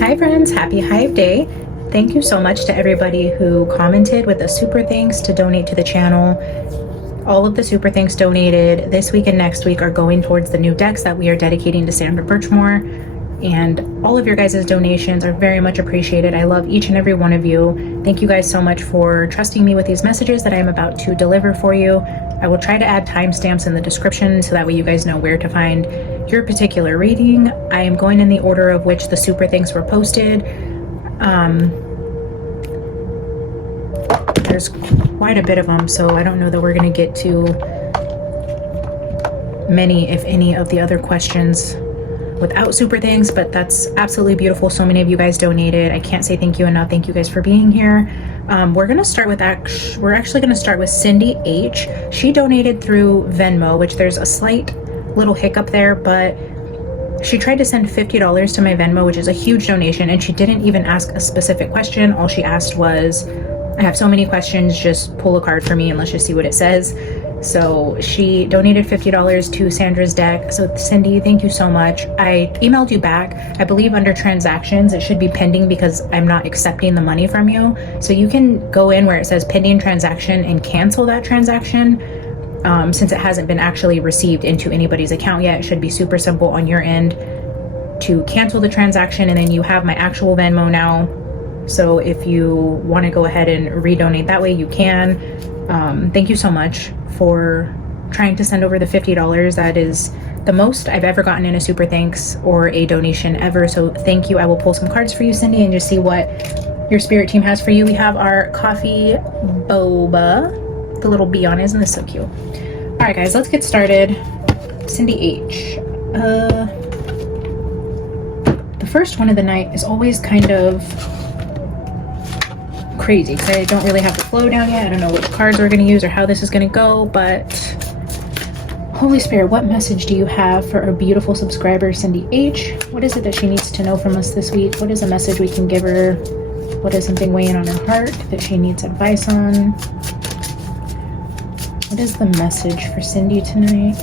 Hi friends, happy Hive Day. Thank you so much to everybody who commented with a super thanks to donate to the channel. All of the super thanks donated this week and next week are going towards the new decks that we are dedicating to Sandra Birchmore. And all of your guys' donations are very much appreciated. I love each and every one of you. Thank you guys so much for trusting me with these messages that I am about to deliver for you. I will try to add timestamps in the description so that way you guys know where to find your particular reading. I am going in the order of which the super thanks were posted. There's quite a bit of them, so I don't know that we're going to get to many, if any, of the other questions without super thanks, but that's absolutely beautiful. So many of you guys donated. I can't say thank you enough. Thank you guys for being here. We're gonna start with we're actually gonna start with Cindy H. She donated through Venmo, which there's a slight little hiccup there, but she tried to send $50 to my Venmo, which is a huge donation, and she didn't even ask a specific question. All she asked was, I have so many questions, just pull a card for me and let's just see what it says. So she donated $50 to Sandra's deck. So Cindy, thank you so much. I emailed you back. I believe under transactions, it should be pending because I'm not accepting the money from you. So you can go in where it says pending transaction and cancel that transaction. Since it hasn't been actually received into anybody's account yet, it should be super simple on your end to cancel the transaction. And then you have my actual Venmo now. So if you want to go ahead and redonate that way, you can. Thank you so much for trying to send over the $50. That is the most I've ever gotten in a super thanks or a donation ever. So thank you. I will pull some cards for you, Cindy, and just see what your spirit team has for you. We have our coffee boba, the little bee on it. Isn't this so cute? All right, guys, let's get started. Cindy H. The first one of the night is always kind of crazy because I don't really have the flow down yet. I don't know what cards we're going to use or how this is going to go, but Holy Spirit, what message do you have for our beautiful subscriber, Cindy H? What is it that she needs to know from us this week? What is a message we can give her? What is something weighing on her heart that she needs advice on? What is the message for Cindy tonight?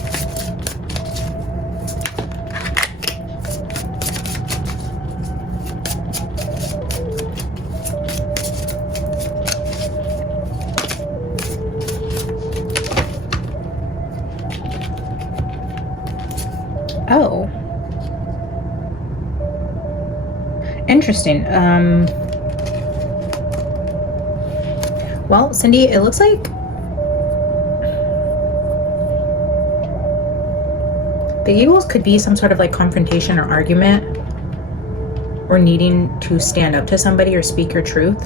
Oh, interesting. Well, Cindy, it looks like the Eagles could be some sort of like confrontation or argument, or needing to stand up to somebody or speak your truth,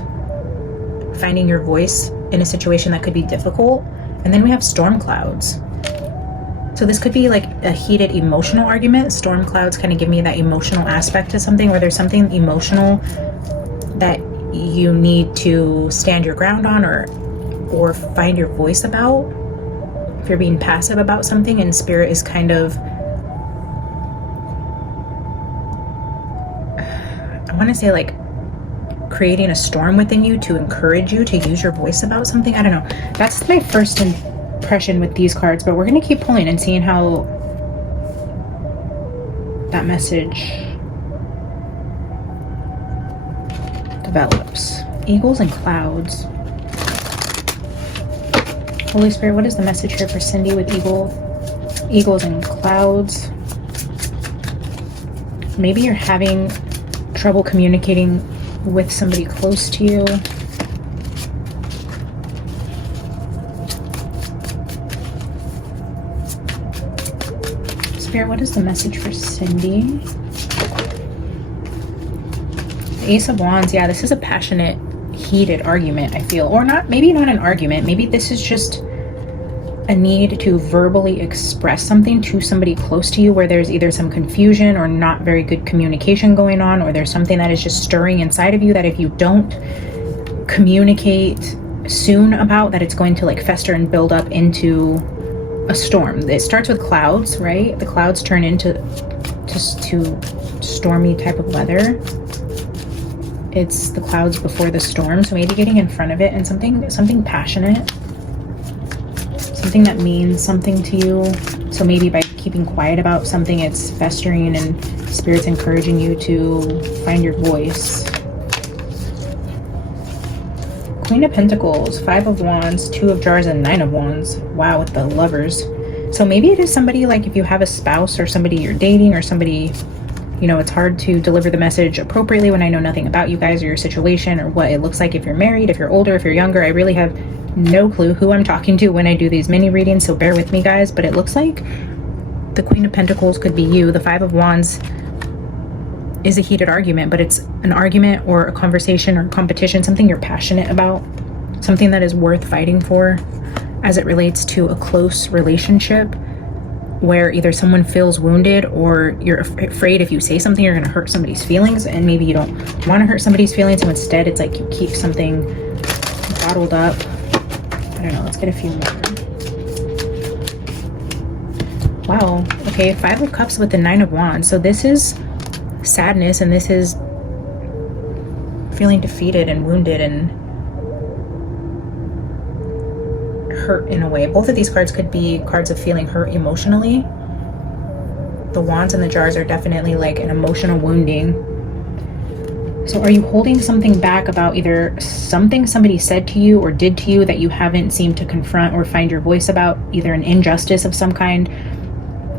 finding your voice in a situation that could be difficult. And then we have storm clouds. So this could be like a heated emotional argument. Storm clouds kind of give me that emotional aspect to something, where there's something emotional that you need to stand your ground on or find your voice about. If you're being passive about something, and spirit is kind of, I want to say like creating a storm within you to encourage you to use your voice about something. I don't know. That's my first impression with these cards, but we're going to keep pulling and seeing how that message develops. Eagles and clouds. Holy Spirit, what is the message here for Cindy with eagles and clouds? Maybe you're having trouble communicating with somebody close to you. Spirit, what is the message for Cindy? The Ace of Wands. Yeah, this is a passionate, heated argument, I feel. Or not, maybe not an argument. Maybe this is just a need to verbally express something to somebody close to you, where there's either some confusion or not very good communication going on, or there's something that is just stirring inside of you that if you don't communicate soon about, that it's going to like fester and build up into a storm. It starts with clouds, right? The clouds turn into stormy type of weather. It's the clouds before the storm. So maybe getting in front of it and something passionate, something that means something to you. So maybe by keeping quiet about something, it's festering and Spirit's encouraging you to find your voice. Queen of Pentacles, 5 of Wands, 2 of Jars, and 9 of Wands. Wow, with the Lovers. So maybe it is somebody, like if you have a spouse or somebody you're dating or somebody, you know, it's hard to deliver the message appropriately when I know nothing about you guys or your situation or what it looks like if you're married, if you're older, if you're younger. I really have no clue who I'm talking to when I do these mini readings, so bear with me, guys. But it looks like the Queen of Pentacles could be you. The 5 of Wands is a heated argument, but it's an argument or a conversation or competition, something you're passionate about, something that is worth fighting for as it relates to a close relationship where either someone feels wounded or you're afraid if you say something you're going to hurt somebody's feelings, and maybe you don't want to hurt somebody's feelings, so instead it's like you keep something bottled up. I don't know, let's get a few more. Wow, okay, 5 of Cups with the 9 of Wands. So this is sadness, and this is feeling defeated and wounded and hurt in a way. Both of these cards could be cards of feeling hurt emotionally. The Wands and the Jars are definitely like an emotional wounding. So are you holding something back about either something somebody said to you or did to you that you haven't seemed to confront or find your voice about, either an injustice of some kind,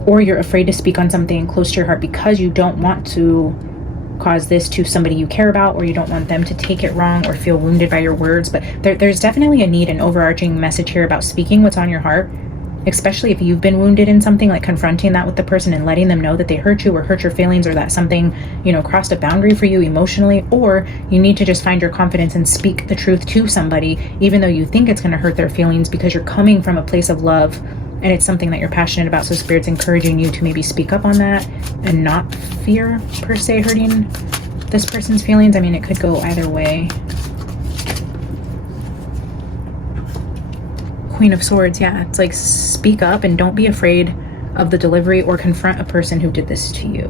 or you're afraid to speak on something close to your heart because you don't want to cause this to somebody you care about, or you don't want them to take it wrong or feel wounded by your words? But there's definitely a need, an overarching message here about speaking what's on your heart, especially if you've been wounded in something, like confronting that with the person and letting them know that they hurt you or hurt your feelings, or that something, you know, crossed a boundary for you emotionally. Or you need to just find your confidence and speak the truth to somebody, even though you think it's going to hurt their feelings, because you're coming from a place of love and it's something that you're passionate about. So Spirit's encouraging you to maybe speak up on that and not fear per se hurting this person's feelings. I mean, it could go either way. Queen of Swords, yeah, it's like speak up and don't be afraid of the delivery or confront a person who did this to you.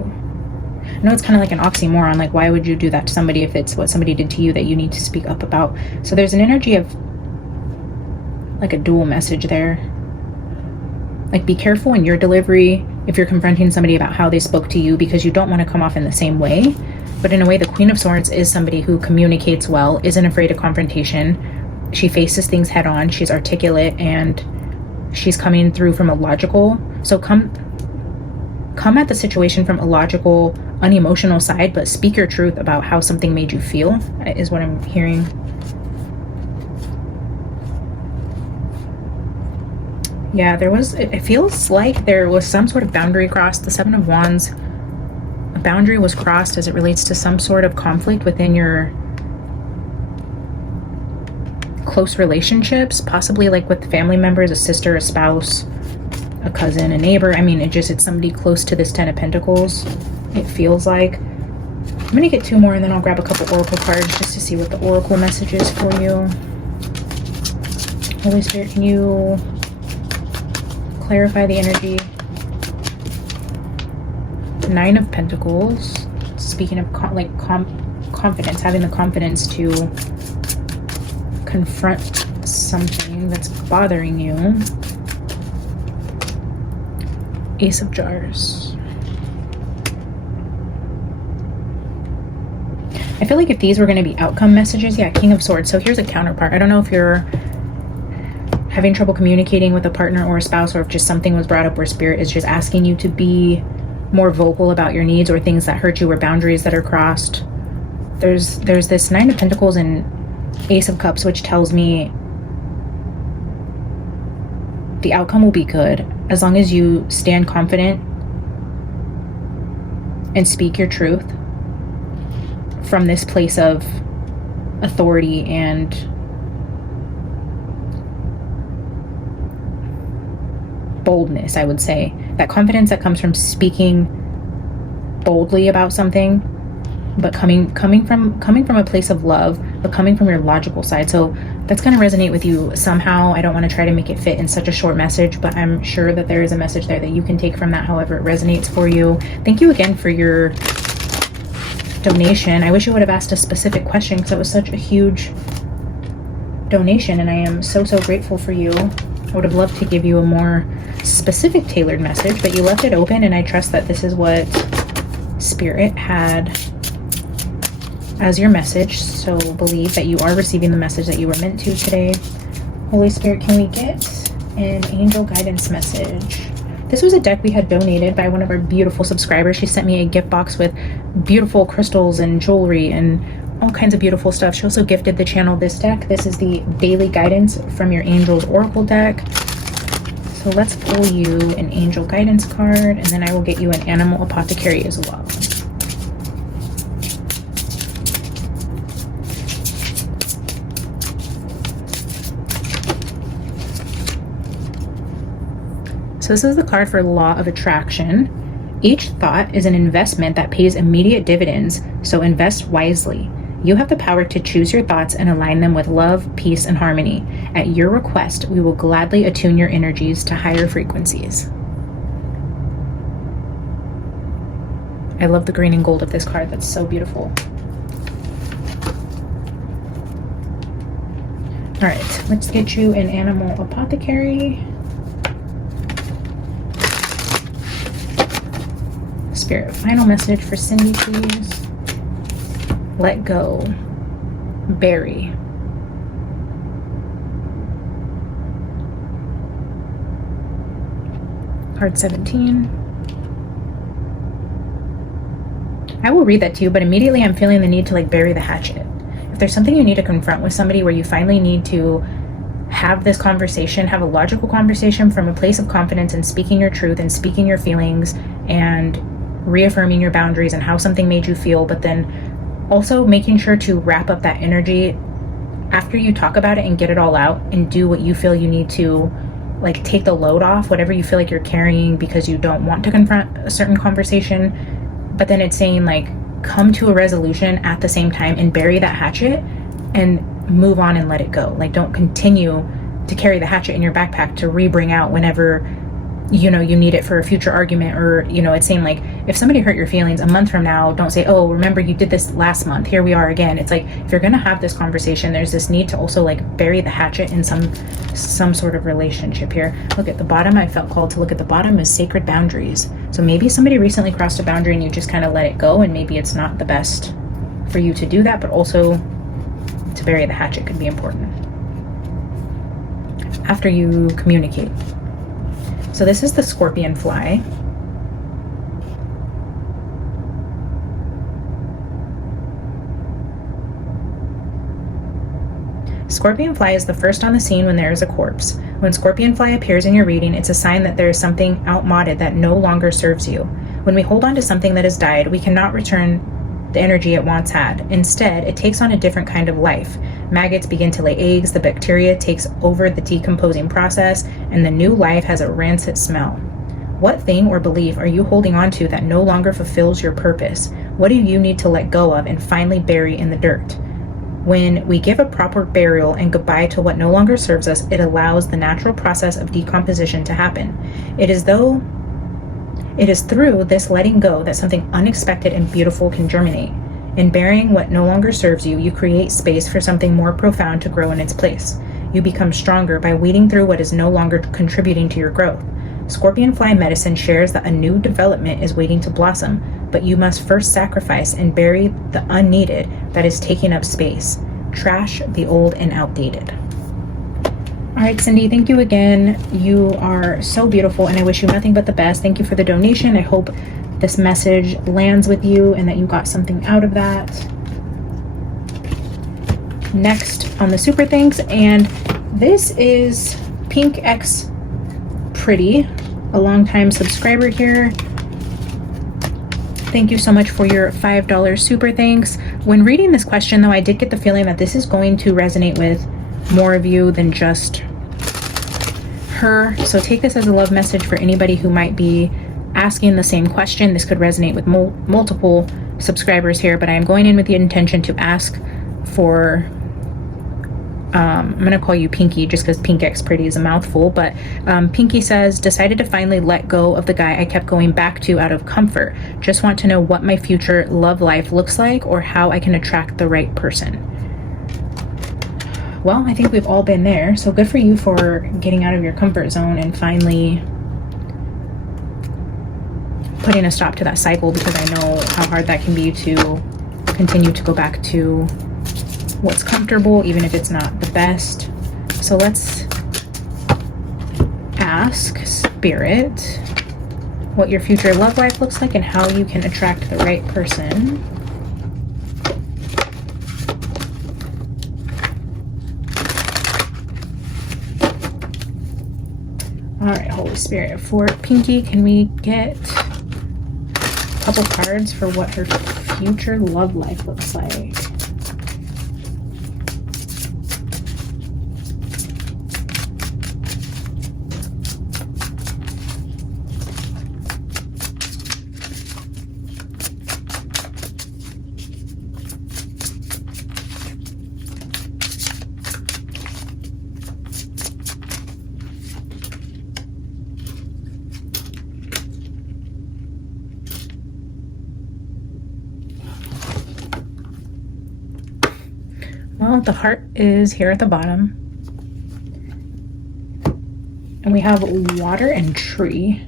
I know it's kind of like an oxymoron, like why would you do that to somebody if it's what somebody did to you that you need to speak up about? So there's an energy of like a dual message there. Like be careful in your delivery if you're confronting somebody about how they spoke to you, because you don't want to come off in the same way. But in a way, the Queen of Swords is somebody who communicates well, isn't afraid of confrontation. She faces things head on. She's articulate and she's coming through from a logical. So come at the situation from a logical, unemotional side, but speak your truth about how something made you feel, is what I'm hearing. Yeah, it feels like there was some sort of boundary crossed. The 7 of Wands, a boundary was crossed as it relates to some sort of conflict within your close relationships, possibly like with family members, a sister, a spouse, a cousin, a neighbor. I mean, it's somebody close to this 10 of Pentacles, it feels like. I'm gonna get 2 more and then I'll grab a couple oracle cards just to see what the oracle message is for you. Holy Spirit, can you clarify the energy? 9 of Pentacles, speaking of confidence, having the confidence to confront something that's bothering you. Ace of Jars. I feel like if these were going to be outcome messages, yeah, King of Swords. So here's a counterpart. I don't know if you're having trouble communicating with a partner or a spouse, or if just something was brought up where Spirit is just asking you to be more vocal about your needs or things that hurt you or boundaries that are crossed. There's this 9 of Pentacles and Ace of Cups, which tells me the outcome will be good as long as you stand confident and speak your truth from this place of authority and boldness. I would say that confidence that comes from speaking boldly about something, but coming from a place of love, but coming from your logical side. So that's going to resonate with you somehow. I don't want to try to make it fit in such a short message, but I'm sure that there is a message there that you can take from that however it resonates for you. Thank you again for your donation. I wish you would have asked a specific question because it was such a huge donation, and I am so grateful for you. I would have loved to give you a more specific tailored message, but you left it open, and I trust that this is what Spirit had as your message. So believe that you are receiving the message that you were meant to today. Holy Spirit, can we get an angel guidance message? This was a deck we had donated by one of our beautiful subscribers. She sent me a gift box with beautiful crystals and jewelry and all kinds of beautiful stuff. She also gifted the channel this deck. This is the daily guidance from your Angels Oracle deck. So let's pull you an angel guidance card, and then I will get you an animal apothecary as well. So this is the card for Law of Attraction. Each thought is an investment that pays immediate dividends, so invest wisely. You have the power to choose your thoughts and align them with love, peace, and harmony. At your request, we will gladly attune your energies to higher frequencies. I love the green and gold of this card. That's so beautiful. All right, let's get you an animal apothecary. Spirit, final message for Cindy, please. Let go. Bury. Card 17. I will read that to you, but immediately I'm feeling the need to bury the hatchet. If there's something you need to confront with somebody where you finally need to have this conversation, have a logical conversation from a place of confidence and speaking your truth and speaking your feelings and reaffirming your boundaries and how something made you feel, but then also making sure to wrap up that energy after you talk about it and get it all out and do what you feel you need to, take the load off, whatever you feel like you're carrying because you don't want to confront a certain conversation. But then it's saying come to a resolution at the same time and bury that hatchet and move on and let it go. Don't continue to carry the hatchet in your backpack to re-bring out whenever you need it for a future argument, or it's saying if somebody hurt your feelings a month from now, don't say, oh, remember you did this last month, here we are again. It's if you're gonna have this conversation, there's this need to also bury the hatchet in some sort of relationship here. Look at the bottom. I felt called to look at the bottom as sacred boundaries. So maybe somebody recently crossed a boundary and you just kind of let it go, and maybe it's not the best for you to do that, but also to bury the hatchet could be important after you communicate. So this is the scorpion fly. Scorpion fly is the first on the scene when there is a corpse. When scorpion fly appears in your reading, it's a sign that there is something outmoded that no longer serves you. When we hold on to something that has died, we cannot return the energy it once had. Instead, it takes on a different kind of life. Maggots begin to lay eggs, the bacteria takes over the decomposing process, and the new life has a rancid smell. What thing or belief are you holding on to that no longer fulfills your purpose? What do you need to let go of and finally bury in the dirt? When we give a proper burial and goodbye to what no longer serves us, it allows the natural process of decomposition to happen. It is through this letting go that something unexpected and beautiful can germinate. In burying what no longer serves you, you create space for something more profound to grow in its place. You become stronger by weeding through what is no longer contributing to your growth. Scorpion fly medicine shares that a new development is waiting to blossom, but you must first sacrifice and bury the unneeded that is taking up space. Trash the old and outdated. All right, Cindy, thank you again. You are so beautiful, and I wish you nothing but the best. Thank you for the donation. I hope this message lands with you and that you got something out of that. Next on the super thanks, and this is PinkxPretty, a longtime subscriber here. Thank you so much for your $5 super thanks. When reading this question, though, I did get the feeling that this is going to resonate with more of you than just her. So take this as a love message for anybody who might be asking the same question. This could resonate with multiple subscribers here, but I am going in with the intention to ask for I'm going to call you Pinky just because PinkxPretty is a mouthful, but Pinky says, decided to finally let go of the guy I kept going back to out of comfort. Just want to know what my future love life looks like or how I can attract the right person. Well, I think we've all been there, so good for you for getting out of your comfort zone and finally putting a stop to that cycle, because I know how hard that can be to continue to go back to what's comfortable, even if it's not the best. So let's ask Spirit what your future love life looks like and how you can attract the right person. All right, Holy Spirit, for Pinky, can we get a couple cards for what her future love life looks like? Well, the heart is here at the bottom. And we have water and tree.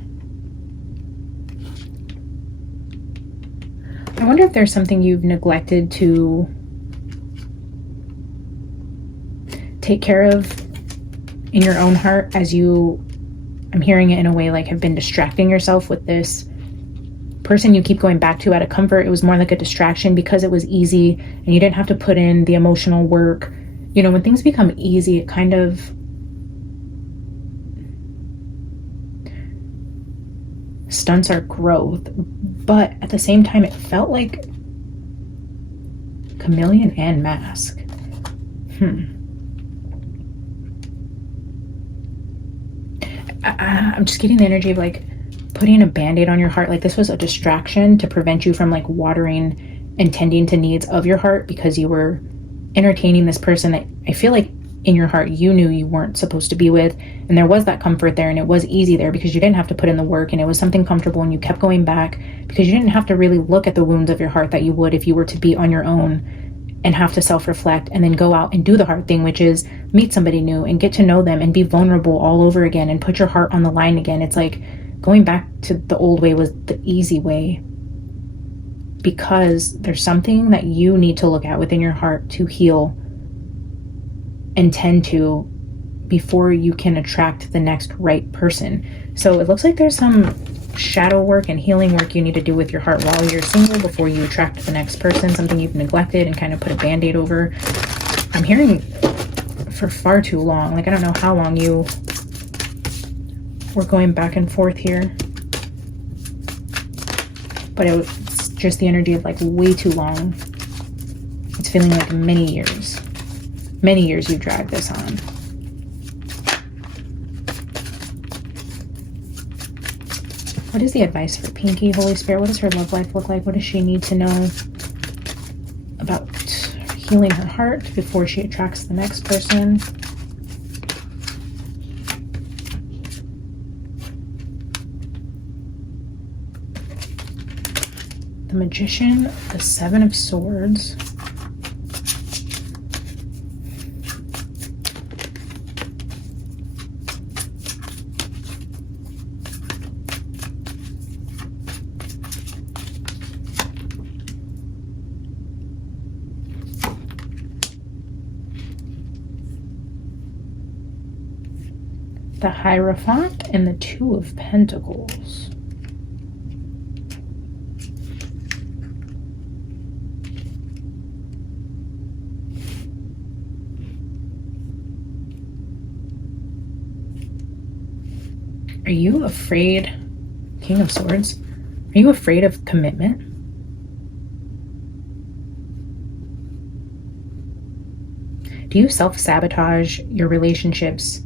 I wonder if there's something you've neglected to take care of in your own heart, as you, I'm hearing it in a way like, have been distracting yourself with this person you keep going back to out of comfort. It was more like a distraction because it was easy and you didn't have to put in the emotional work. You know, when things become easy, it kind of stunts our growth. But at the same time, it felt like chameleon and mask. I'm just getting the energy of like putting a band-aid on your heart. Like this was a distraction to prevent you from like watering and tending to needs of your heart, because you were entertaining this person that I feel like in your heart you knew you weren't supposed to be with. And there was that comfort there, and it was easy there because you didn't have to put in the work, and it was something comfortable, and you kept going back because you didn't have to really look at the wounds of your heart that you would if you were to be on your own and have to self-reflect and then go out and do the hard thing, which is meet somebody new and get to know them and be vulnerable all over again and put your heart on the line again. It's like going back to the old way was the easy way, because there's something that you need to look at within your heart to heal and tend to before you can attract the next right person. So it looks like there's some shadow work and healing work you need to do with your heart while you're single before you attract the next person, something you've neglected and kind of put a band-aid over. I'm hearing for far too long. Like, I don't know how long you were going back and forth here, but it's just the energy of like way too long. It's feeling like many years you dragged this on. What is the advice for Pinky, Holy Spirit? What does her love life look like? What does she need to know about healing her heart before she attracts the next person? The Magician, the Seven of Swords, the Hierophant, and the Two of Pentacles. Are you afraid, King of Swords, are you afraid of commitment? Do you self-sabotage your relationships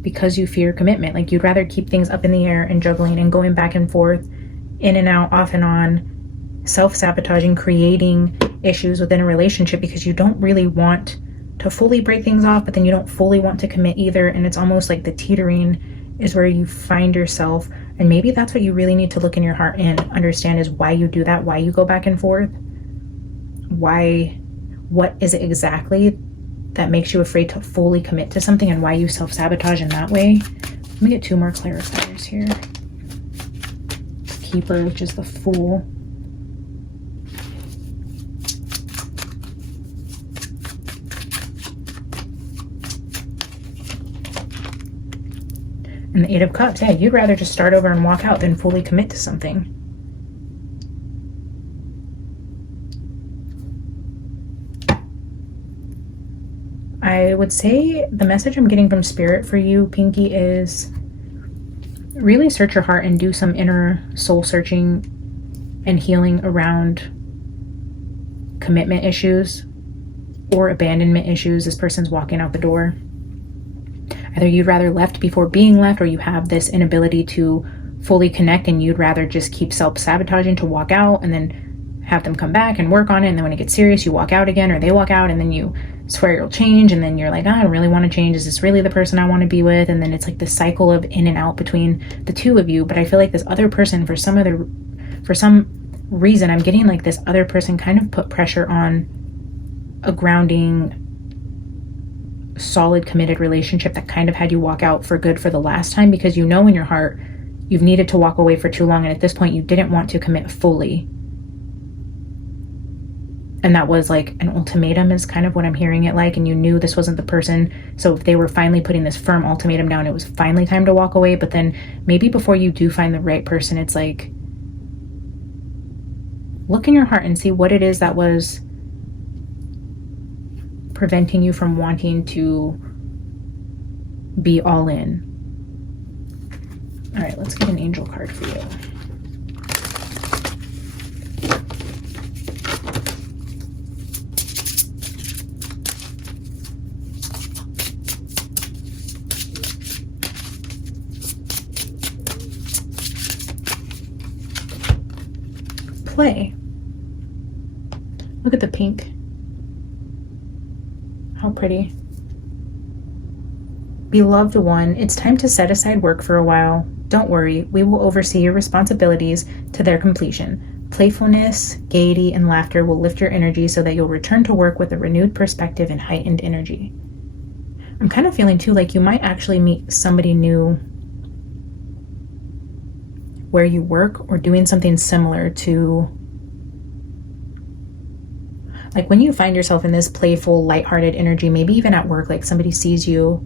because you fear commitment? Like, you'd rather keep things up in the air and juggling and going back and forth, in and out, off and on, self-sabotaging, creating issues within a relationship because you don't really want to fully break things off, but then you don't fully want to commit either. And it's almost like the teetering is where you find yourself. And maybe that's what you really need to look in your heart and understand, is why you do that, why you go back and forth. What is it exactly that makes you afraid to fully commit to something, and why you self-sabotage in that way? Let me get two more clarifiers here. keeper, which is the Fool. And the Eight of Cups. Yeah, you'd rather just start over and walk out than fully commit to something. I would say the message I'm getting from Spirit for you, Pinky, is really search your heart and do some inner soul searching and healing around commitment issues or abandonment issues. This person's walking out the door. Either you'd rather left before being left, or you have this inability to fully connect and you'd rather just keep self-sabotaging to walk out and then have them come back and work on it. And then when it gets serious, you walk out again, or they walk out and then you swear you'll change. And then you're like, I don't really want to change. Is this really the person I want to be with? And then it's like this cycle of in and out between the two of you. But I feel like this other person, for some reason, I'm getting like this other person kind of put pressure on a grounding, solid, committed relationship that kind of had you walk out for good for the last time, because you know in your heart you've needed to walk away for too long, and at this point you didn't want to commit fully. And that was like an ultimatum is kind of what I'm hearing it like, and you knew this wasn't the person. So if they were finally putting this firm ultimatum down, it was finally time to walk away. But then maybe before you do find the right person, it's like, look in your heart and see what it is that was preventing you from wanting to be all in. All right, let's get an angel card for you. Play. Look at the pink. How pretty. Beloved one, it's time to set aside work for a while. Don't worry, we will oversee your responsibilities to their completion. Playfulness, gaiety, and laughter will lift your energy so that you'll return to work with a renewed perspective and heightened energy. I'm kind of feeling too like you might actually meet somebody new where you work, or doing something similar to, like when you find yourself in this playful, lighthearted energy, maybe even at work, like somebody sees you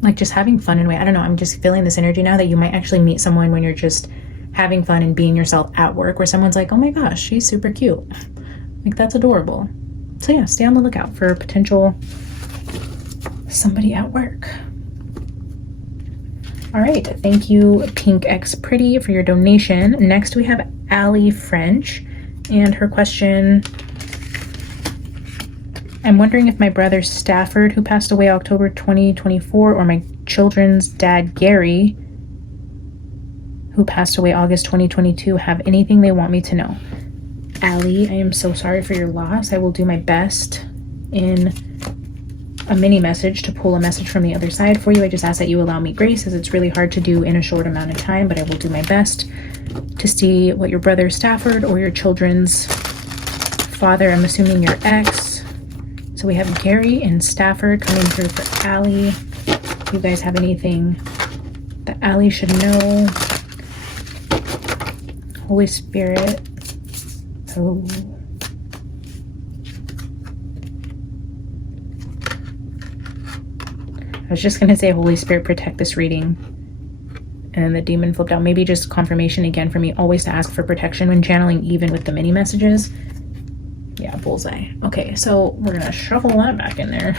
like just having fun in a way. I don't know, I'm just feeling this energy now that you might actually meet someone when you're just having fun and being yourself at work, where someone's like, oh my gosh, she's super cute. Like, that's adorable. So yeah, stay on the lookout for potential somebody at work. All right, thank you, PinkxPretty, for your donation. Next, we have Alliefrench, and her question: I'm wondering if my brother Stafford, who passed away October 2024, or my children's dad Gary, who passed away August 2022, have anything they want me to know. Allie, I am so sorry for your loss. I will do my best in a mini message to pull a message from the other side for you. I just ask that you allow me grace, as it's really hard to do in a short amount of time, but I will do my best to see what your brother Stafford or your children's father, I'm assuming your ex. So we have Gary and Stafford coming through for Allie. If you guys have anything that Allie should know. Holy Spirit. Oh. I was just going to say, Holy Spirit, protect this reading. And then the demon flipped out. Maybe just confirmation again for me, always to ask for protection when channeling, even with the mini messages. Yeah, bullseye. Okay, so we're going to shuffle that back in there.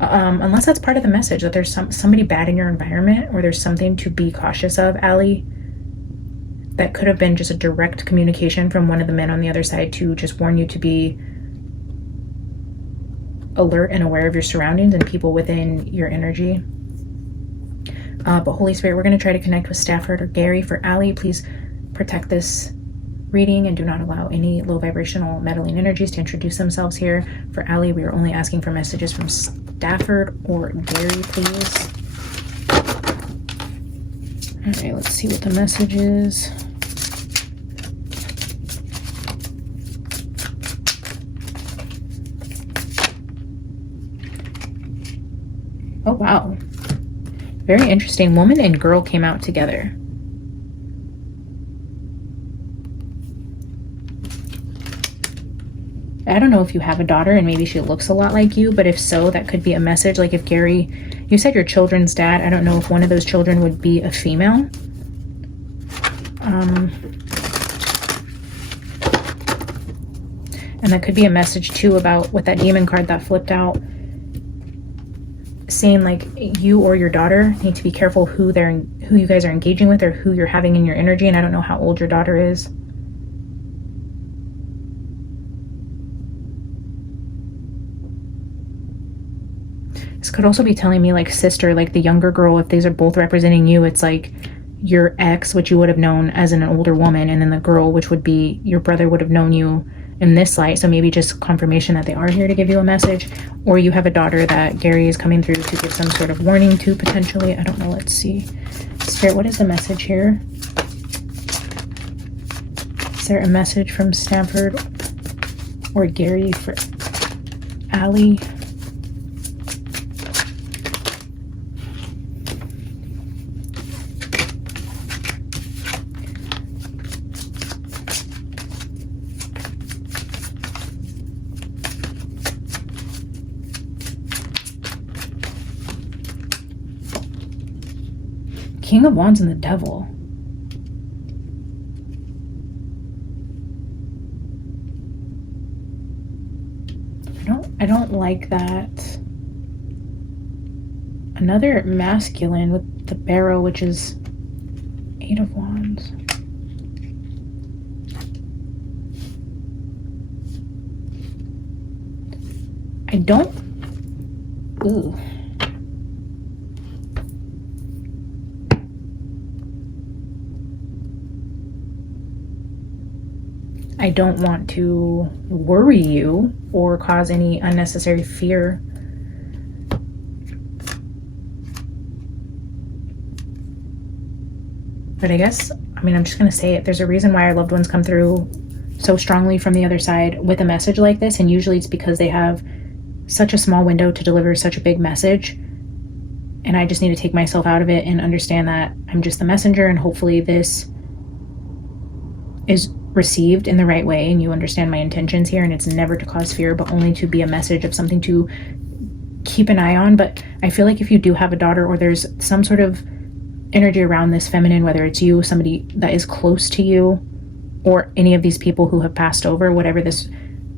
Unless that's part of the message, that there's somebody bad in your environment, or there's something to be cautious of, Allie. That could have been just a direct communication from one of the men on the other side to just warn you to be alert and aware of your surroundings and people within your energy. But Holy Spirit, we're going to try to connect with Stafford or Gary. For Allie, please protect this reading and do not allow any low vibrational meddling energies to introduce themselves here. For Allie, we are only asking for messages from Stafford or Gary, please. All right, let's see what the message is. Oh, wow. Very interesting. Woman and girl came out together. I don't know if you have a daughter and maybe she looks a lot like you, but if so, that could be a message. Like if Gary, you said your children's dad, I don't know if one of those children would be a female. And that could be a message too about with that demon card that flipped out, saying like you or your daughter need to be careful who you guys are engaging with or who you're having in your energy. And I don't know how old your daughter is. This could also be telling me like sister, like the younger girl, if these are both representing you, it's like your ex, which you would have known as an older woman, and then the girl, which would be your brother, would have known you in this light. So maybe just confirmation that they are here to give you a message, or you have a daughter that Gary is coming through to give some sort of warning to potentially. I don't know. Let's see. Spirit, what is the message here? Is there a message from Stanford or Gary for Allie? King of Wands and the Devil. I don't like that. Another masculine with the barrow, which is 8 of Wands. I don't. Ooh. I don't want to worry you or cause any unnecessary fear. But I guess, I mean, I'm just going to say it. There's a reason why our loved ones come through so strongly from the other side with a message like this. And usually it's because they have such a small window to deliver such a big message. And I just need to take myself out of it and understand that I'm just the messenger, and hopefully this is received in the right way and you understand my intentions here, and it's never to cause fear but only to be a message of something to keep an eye on. But I feel like if you do have a daughter or there's some sort of energy around this feminine, whether it's you, somebody that is close to you, or any of these people who have passed over, whatever this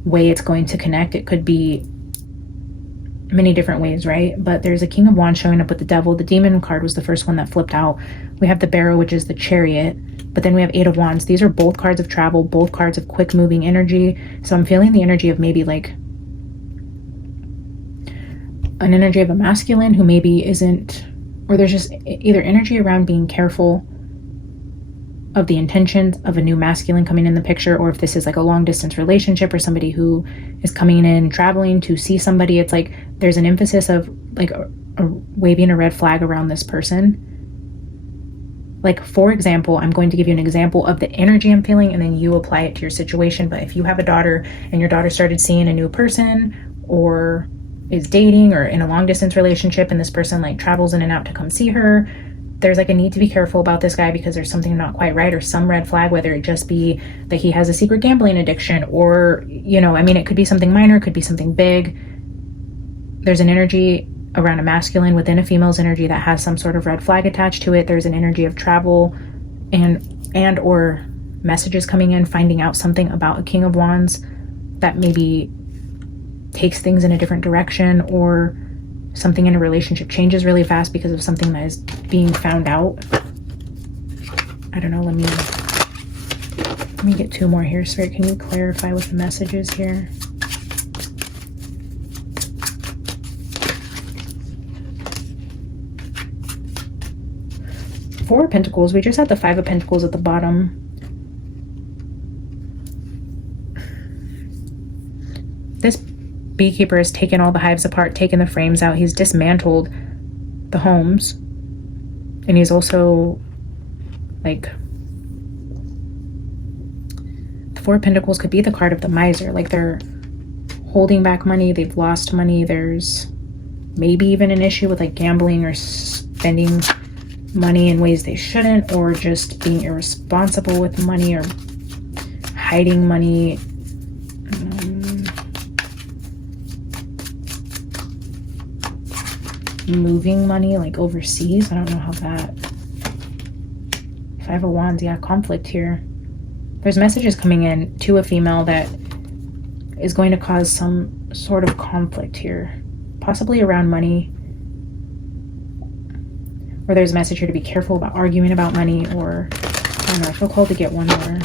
way it's going to connect, it could be many different ways, right? But there's a King of Wands showing up with the Devil. The Demon card was the first one that flipped out. We have the Barrow, which is the Chariot, but then we have 8 of Wands. These are both cards of travel, both cards of quick moving energy. So I'm feeling the energy of maybe like an energy of a masculine who maybe isn't, or there's just either energy around being careful of the intentions of a new masculine coming in the picture, or if this is like a long distance relationship or somebody who is coming in traveling to see somebody, it's like there's an emphasis of like a waving a red flag around this person. Like, for example, I'm going to give you an example of the energy I'm feeling and then you apply it to your situation. But if you have a daughter and your daughter started seeing a new person or is dating or in a long distance relationship and this person like travels in and out to come see her, there's like a need to be careful about this guy because there's something not quite right, or some red flag, whether it just be that he has a secret gambling addiction or, you know, I mean, it could be something minor, it could be something big. There's an energy around a masculine within a female's energy that has some sort of red flag attached to it. There's an energy of travel and or messages coming in, finding out something about a King of Wands that maybe takes things in a different direction, or something in a relationship changes really fast because of something that is being found out. I don't know, let me get 2 more here. Spirit, can you clarify what the message is here? Four of Pentacles. We just had the 5 of Pentacles at the bottom. This beekeeper has taken all the hives apart, taken the frames out. He's dismantled the homes. And he's also like, the 4 of Pentacles could be the card of the miser. Like they're holding back money. They've lost money. There's maybe even an issue with like gambling or spending money in ways they shouldn't, or just being irresponsible with money or hiding money. Moving money like overseas. I don't know how that. Five of Wands, yeah, conflict here. There's messages coming in to a female that is going to cause some sort of conflict here, possibly around money, or there's a message here to be careful about arguing about money, or I don't know, I feel called to get one more.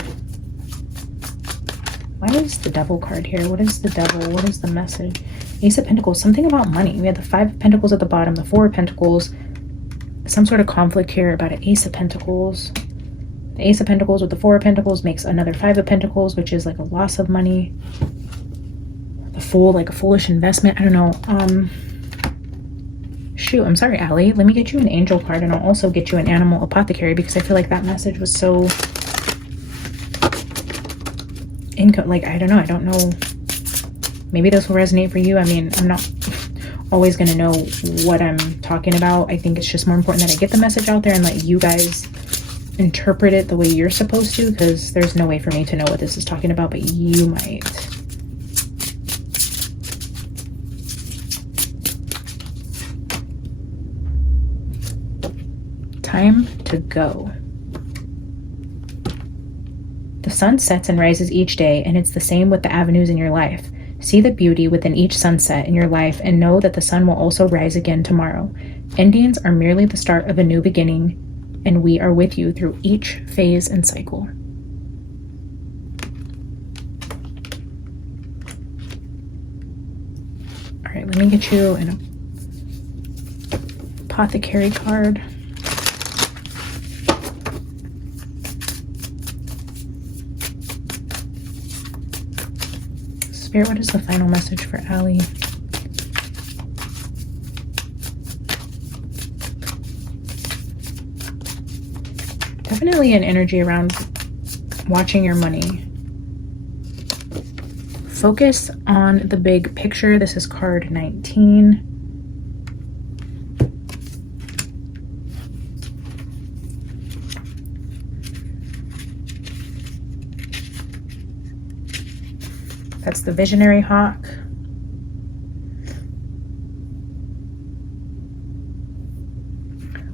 Why is the Devil card here? What is the Devil? What is the message? Ace of Pentacles, something about money. We had the Five of Pentacles at the bottom, the Four of Pentacles, some sort of conflict here about an Ace of Pentacles. The Ace of Pentacles with the Four of Pentacles makes another Five of Pentacles, which is like a loss of money. The Fool, like a foolish investment. I don't know. Shoot, I'm sorry, Allie. Let me get you an angel card, and I'll also get you an animal apothecary, because I feel like that message was so like, I don't know. Maybe this will resonate for you. I mean, I'm not always going to know what I'm talking about. I think it's just more important that I get the message out there and let you guys interpret it the way you're supposed to, because there's no way for me to know what this is talking about, but you might. Time to go. The sun sets and rises each day, and it's the same with the avenues in your life. See the beauty within each sunset in your life, and know that the sun will also rise again tomorrow. Endings are merely the start of a new beginning, and we are with you through each phase and cycle. All right, let me get you an apothecary card. Spirit, what is the final message for Allie? Definitely an energy around watching your money. Focus on the big picture. This is card 19. That's the visionary hawk.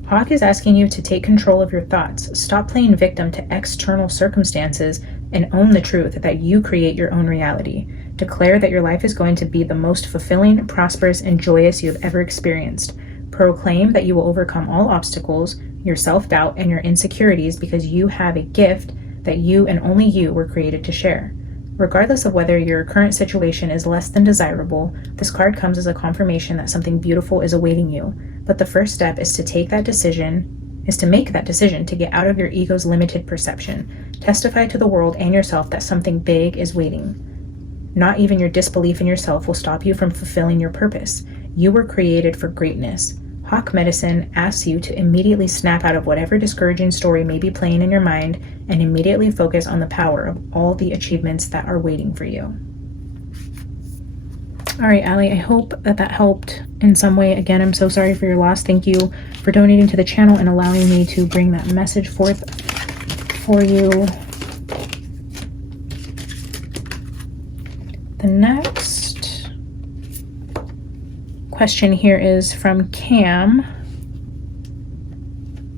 Hawk is asking you to take control of your thoughts. Stop playing victim to external circumstances and own the truth that you create your own reality. Declare that your life is going to be the most fulfilling, prosperous, and joyous you have ever experienced. Proclaim that you will overcome all obstacles, your self-doubt, and your insecurities, because you have a gift that you and only you were created to share. Regardless of whether your current situation is less than desirable, this card comes as a confirmation that something beautiful is awaiting you. But the first step is to make that decision to get out of your ego's limited perception. Testify to the world and yourself that something big is waiting. Not even your disbelief in yourself will stop you from fulfilling your purpose. You were created for greatness. Hawk Medicine asks you to immediately snap out of whatever discouraging story may be playing in your mind and immediately focus on the power of all the achievements that are waiting for you. All right, Allie, I hope that helped in some way. Again, I'm so sorry for your loss. Thank you for donating to the channel and allowing me to bring that message forth for you. The next question here is from Cam.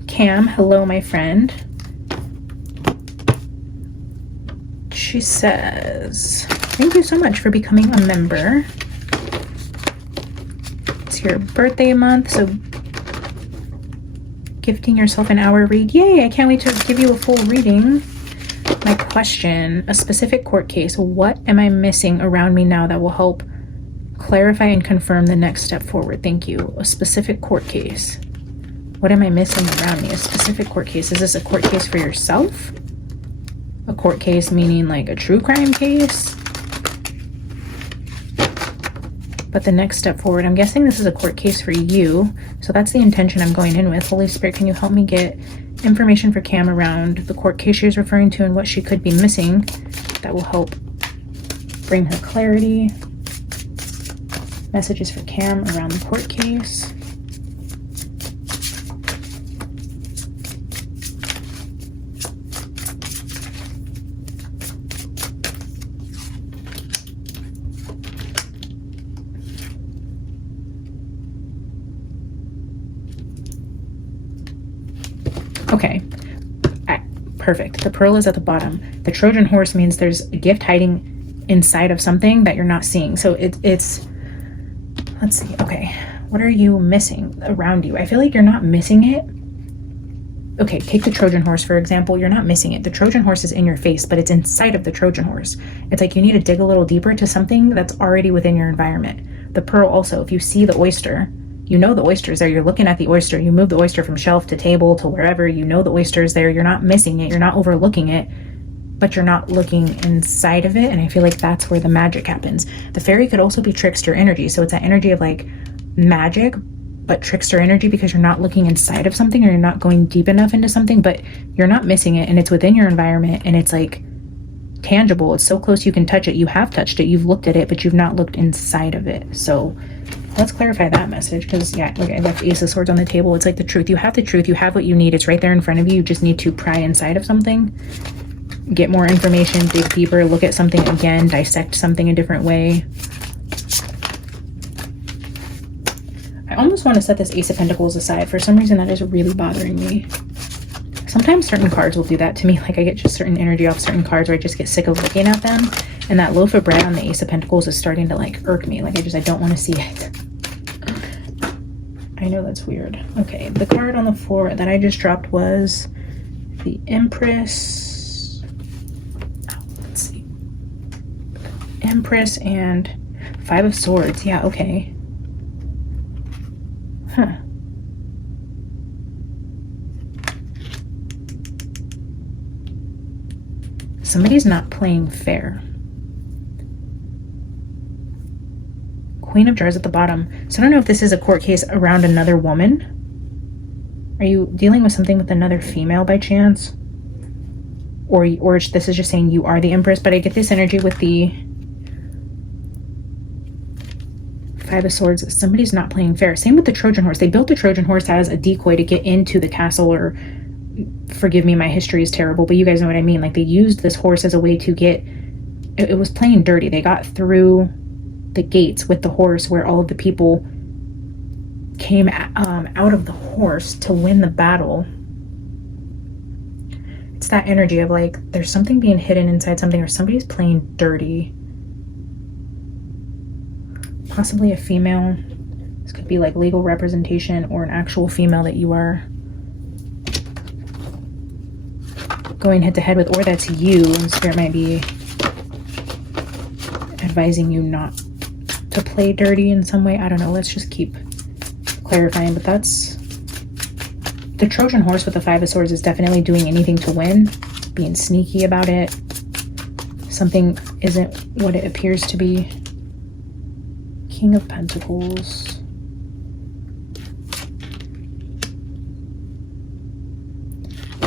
Cam, hello, my friend. She says, thank you so much for becoming a member. It's your birthday month, so gifting yourself an hour read. Yay, I can't wait to give you a full reading. My question, a specific court case. What am I missing around me now that will help clarify and confirm the next step forward? Thank you. A specific court case. What am I missing around me? A specific court case. Is this a court case for yourself? A court case meaning like a true crime case? But the next step forward, I'm guessing this is a court case for you. So that's the intention I'm going in with. Holy Spirit, can you help me get information for Cam around the court case she's referring to and what she could be missing that will help bring her clarity? Messages for Cam around the court case. Okay, perfect. The pearl is at the bottom. The Trojan horse means there's a gift hiding inside of something that you're not seeing. So it's, let's see. Okay, what are you missing around you? I feel like you're not missing it. Okay, take the Trojan horse, for example. You're not missing it. The Trojan horse is in your face, but it's inside of the Trojan horse. It's like you need to dig a little deeper to something that's already within your environment. The pearl also, if you see the oyster, you know the oyster is there. You're looking at the oyster. You move the oyster from shelf to table to wherever. You know the oyster is there. You're not missing it. You're not overlooking it, but you're not looking inside of it. And I feel like that's where the magic happens. The fairy could also be trickster energy. So it's that energy of like magic, but trickster energy, because you're not looking inside of something, or you're not going deep enough into something, but you're not missing it. And it's within your environment, and it's like tangible. It's so close you can touch it. You have touched it. You've looked at it, but you've not looked inside of it. So let's clarify that message, because yeah, look, I left Ace of Swords on the table. It's like the truth. You have the truth. You have what you need. It's right there in front of you. You just need to pry inside of something, get more information, dig deeper, look at something again, dissect something a different way. I almost want to set this Ace of Pentacles aside. For some reason, that is really bothering me. Sometimes certain cards will do that to me. Like I get just certain energy off certain cards where I just get sick of looking at them. And that loaf of bread on the Ace of Pentacles is starting to like irk me. Like I don't want to see it. I know that's weird. Okay, the card on the floor that I just dropped was the Empress. Oh, let's see. Empress and Five of Swords. Yeah, okay. Huh. Somebody's not playing fair. Queen of Jars at the bottom. So I don't know if this is a court case around another woman. Are you dealing with something with another female by chance? Or this is just saying you are the Empress, but I get this energy with the Five of Swords. Somebody's not playing fair. Same with the Trojan horse. They built the Trojan horse as a decoy to get into the castle, or forgive me, my history is terrible, but you guys know what I mean. Like they used this horse as a way to get, it was playing dirty. They got through the gates with the horse, where all of the people came out of the horse to win the battle. It's that energy of like there's something being hidden inside something, or somebody's playing dirty. Possibly a female. This could be like legal representation, or an actual female that you are going head to head with, or that's you, and Spirit might be advising you not to play dirty in some way. I don't know. Let's just keep clarifying. But that's the Trojan horse with the Five of Swords is definitely doing anything to win, being sneaky about it. Something isn't what it appears to be. King of Pentacles.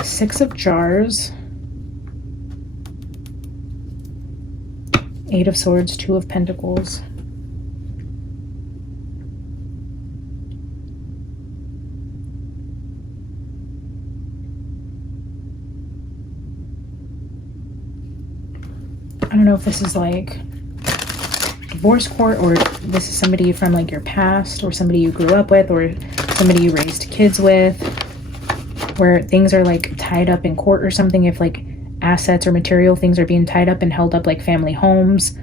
Six of Jars. Eight of Swords, Two of Pentacles. I don't know if this is like divorce court, or this is somebody from like your past, or somebody you grew up with, or somebody you raised kids with, where things are like tied up in court or something. If like assets or material things are being tied up and held up, like family homes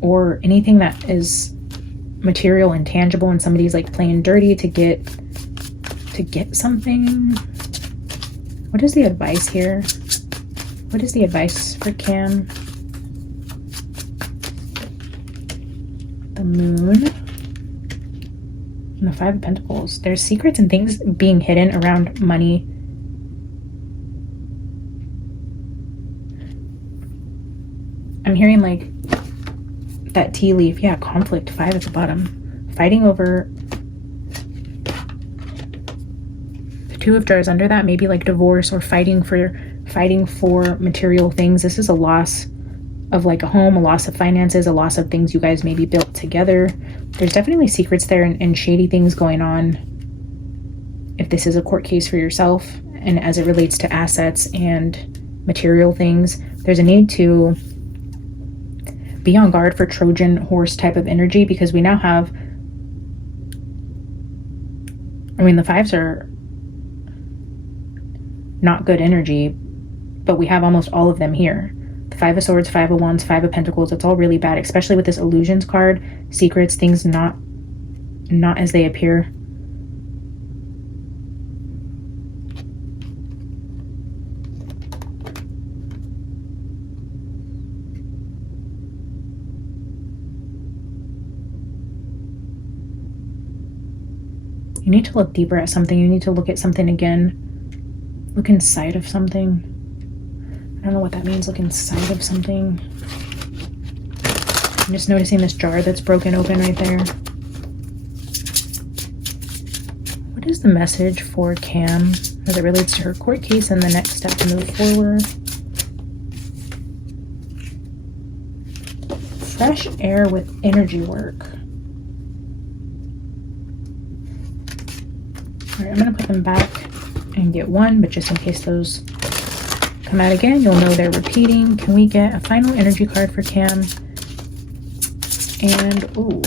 or anything that is material and tangible, and somebody's like playing dirty to get something. What is the advice here? What is the advice for Cam? The Moon and the Five of Pentacles. There's secrets and things being hidden around money. I'm hearing like that tea leaf. Yeah, conflict. Five at the bottom. Fighting over the Two of Jars under that. Maybe like divorce, or fighting for material things. This is a loss of like a home, a loss of finances, a loss of things you guys maybe built together. There's definitely secrets there and shady things going on if this is a court case for yourself. And as it relates to assets and material things, there's a need to be on guard for Trojan horse type of energy, because we now have, I mean, the fives are not good energy, but we have almost all of them here. The Five of Swords, Five of Wands, Five of Pentacles, it's all really bad, especially with this illusions card. Secrets, things not as they appear. You need to look deeper at something. You need to look at something again. Look inside of something. I don't know what that means, look inside of something. I'm just noticing this jar that's broken open right there. What is the message for Cam as it relates to her court case and the next step to move forward? Fresh air with energy work. All right, I'm gonna put them back and get one, but just in case those come out again, you'll know they're repeating. Can we get a final energy card for Cam? And, ooh.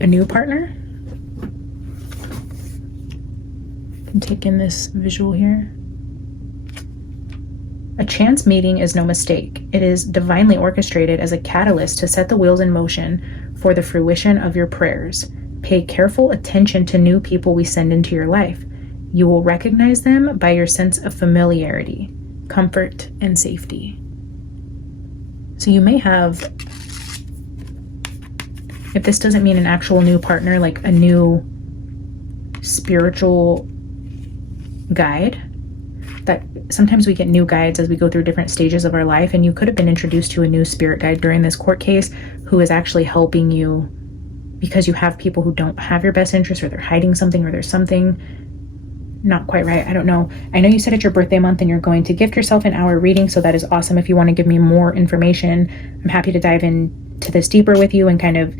A new partner? I'm taking this visual here. A chance meeting is no mistake. It is divinely orchestrated as a catalyst to set the wheels in motion for the fruition of your prayers. Pay careful attention to new people we send into your life. You will recognize them by your sense of familiarity, comfort, and safety. So you may have, if this doesn't mean an actual new partner, like a new spiritual guide, that sometimes we get new guides as we go through different stages of our life, and you could have been introduced to a new spirit guide during this court case who is actually helping you because you have people who don't have your best interest, or they're hiding something, or there's something not quite right. I don't know. I know you said it's your birthday month and you're going to gift yourself an hour reading, so that is awesome. If you want to give me more information, I'm happy to dive into this deeper with you and kind of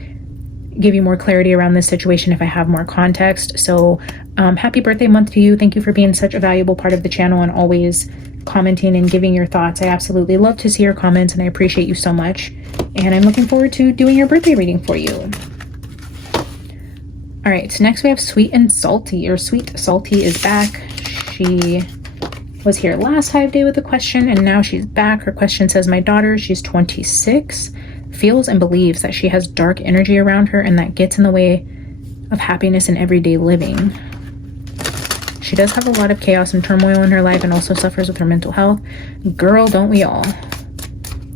give you more clarity around this situation if I have more context. So happy birthday month to you. Thank you for being such a valuable part of the channel and always commenting and giving your thoughts. I absolutely love to see your comments and I appreciate you so much. And I'm looking forward to doing your birthday reading for you. All right, so next we have SweetSalty, or SweetSalty is back. She was here last Hive Day with a question and now she's back. Her question says, my daughter, she's 26, feels and believes that she has dark energy around her and that gets in the way of happiness in everyday living. She does have a lot of chaos and turmoil in her life and also suffers with her mental health. Girl, don't we all?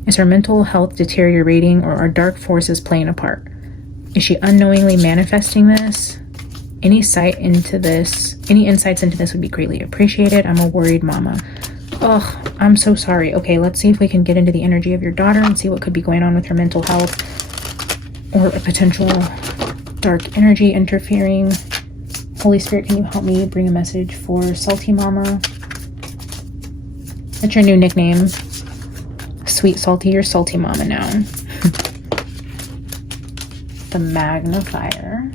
Is her mental health deteriorating, or are dark forces playing a part? Is she unknowingly manifesting this? Any insights into this would be greatly appreciated. I'm a worried mama. Oh, I'm so sorry. Okay, let's see if we can get into the energy of your daughter and see what could be going on with her mental health, or a potential dark energy interfering. Holy Spirit, can you help me bring a message for Salty Mama? That's your new nickname. SweetSalty, you're Salty Mama now. The Magnifier.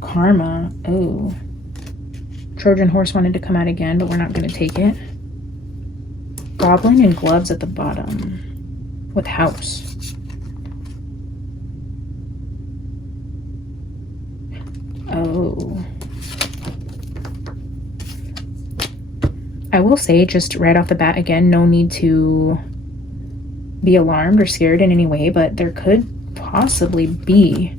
Karma. Oh. Trojan horse wanted to come out again, but we're not going to take it. Goblin and gloves at the bottom. With house. Oh. I will say, just right off the bat, again, no need to be alarmed or scared in any way, but there could possibly be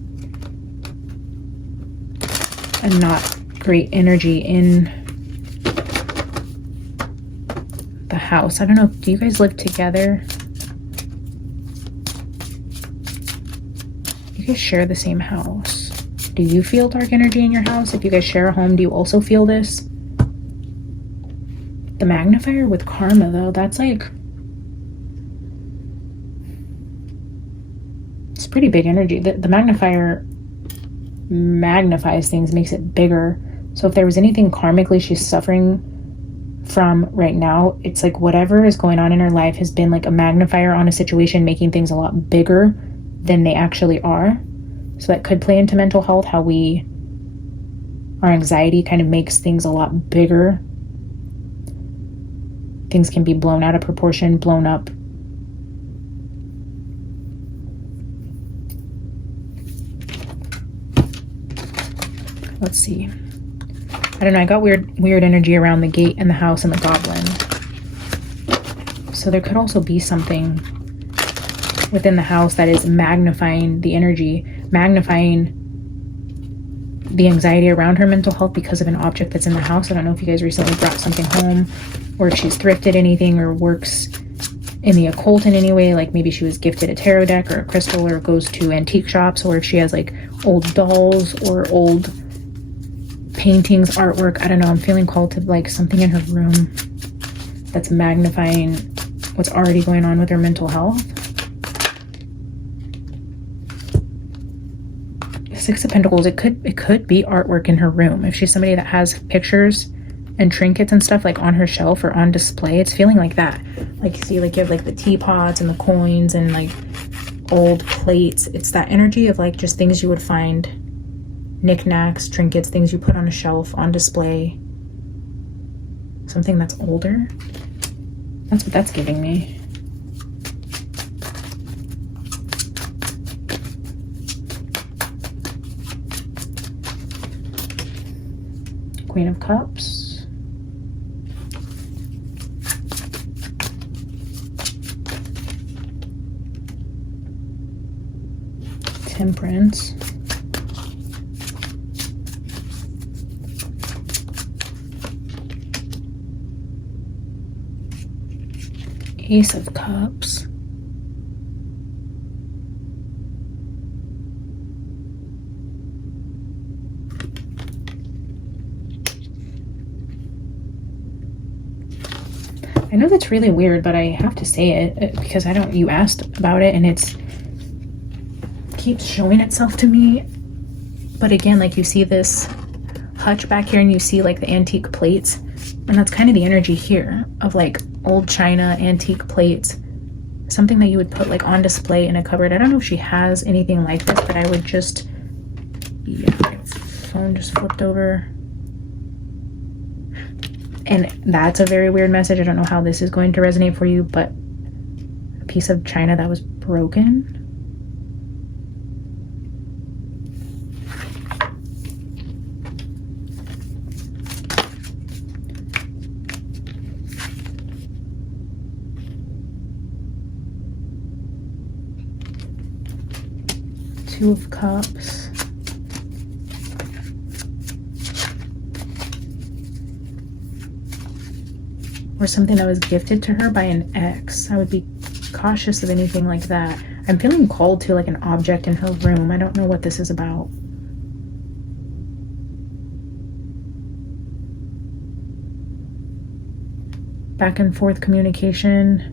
a not great energy in the house. I don't know, do you guys live together? You guys share the same house. Do you feel dark energy in your house? If you guys share a home, do you also feel this? The Magnifier with Karma, though, that's like, it's pretty big energy. The Magnifier magnifies things, makes it bigger. So if there was anything karmically she's suffering from right now, it's like whatever is going on in her life has been like a magnifier on a situation, making things a lot bigger than they actually are. So that could play into mental health, how our anxiety kind of makes things a lot bigger. Things can be blown out of proportion, blown up. Let's see. I don't know, I got weird energy around the gate and the house and the goblin. So there could also be something within the house that is magnifying the energy, magnifying the anxiety around her mental health because of an object that's in the house. I don't know if you guys recently brought something home, or if she's thrifted anything, or works in the occult in any way, like maybe she was gifted a tarot deck or a crystal, or goes to antique shops, or if she has like old dolls or old paintings, artwork. I don't know, I'm feeling called to like something in her room that's magnifying what's already going on with her mental health. Six of Pentacles, it could be artwork in her room. If she's somebody that has pictures and trinkets and stuff like on her shelf or on display, it's feeling like that. Like, see, like you have like the teapots and the coins and like old plates. It's that energy of like just things you would find, knickknacks, trinkets, things you put on a shelf, on display. Something that's older. That's what that's giving me. Queen of Cups. Temperance. Ace of Cups. I know that's really weird, but I have to say it because you asked about it and it keeps showing itself to me. But again, like you see this hutch back here and you see like the antique plates, and that's kind of the energy here of like old china, antique plates, something that you would put like on display in a cupboard. I don't know if she has anything like this, but I would just, yeah, my phone just flipped over. And that's a very weird message. I don't know how this is going to resonate for you, but a piece of china that was broken. Two of Cups. Or something that was gifted to her by an ex. I would be cautious of anything like that. I'm feeling called to like an object in her room. I don't know what this is about. Back and forth communication.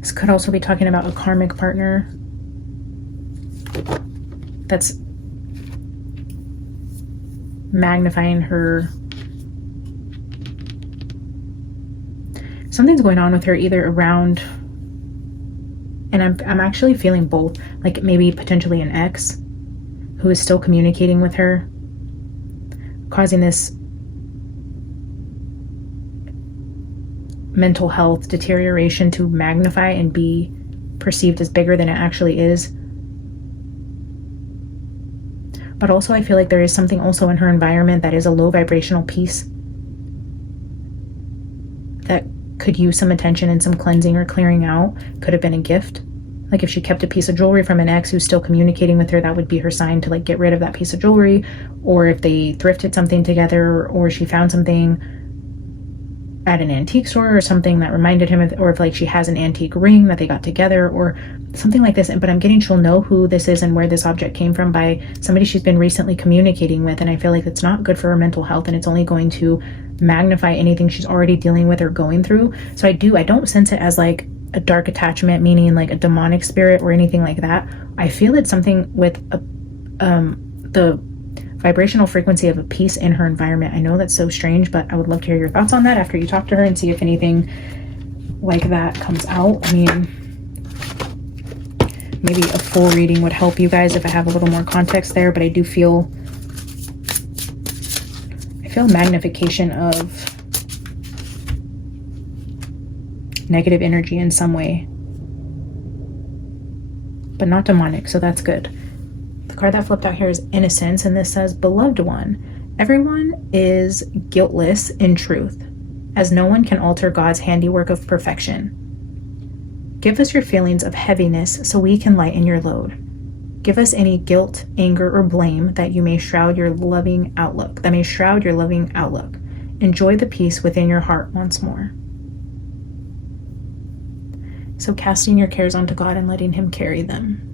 This could also be talking about a karmic partner that's magnifying her. Something's going on with her either around, and I'm actually feeling both, like maybe potentially an ex who is still communicating with her, causing this mental health deterioration to magnify and be perceived as bigger than it actually is. But also I feel like there is something also in her environment that is a low vibrational piece that could use some attention and some cleansing or clearing out. Could have been a gift. Like if she kept a piece of jewelry from an ex who's still communicating with her, that would be her sign to like get rid of that piece of jewelry. Or if they thrifted something together, or she found something at an antique store or something that reminded him of, or if like she has an antique ring that they got together or something like this. But I'm getting she'll know who this is and where this object came from by somebody she's been recently communicating with, and I feel like it's not good for her mental health, and it's only going to magnify anything she's already dealing with or going through. So I don't sense it as like a dark attachment, meaning like a demonic spirit or anything like that. I feel it's something with the vibrational frequency of a peace in her environment. I know that's so strange, but I would love to hear your thoughts on that after you talk to her and see if anything like that comes out. I mean, maybe a full reading would help you guys if I have a little more context there, but I do feel magnification of negative energy in some way, but not demonic, so that's good. The card that flipped out here is Innocence, and this says, Beloved one, everyone is guiltless in truth, as no one can alter God's handiwork of perfection. Give us your feelings of heaviness so we can lighten your load. Give us any guilt, anger, or blame that may shroud your loving outlook. Enjoy the peace within your heart once more. So casting your cares onto God and letting him carry them.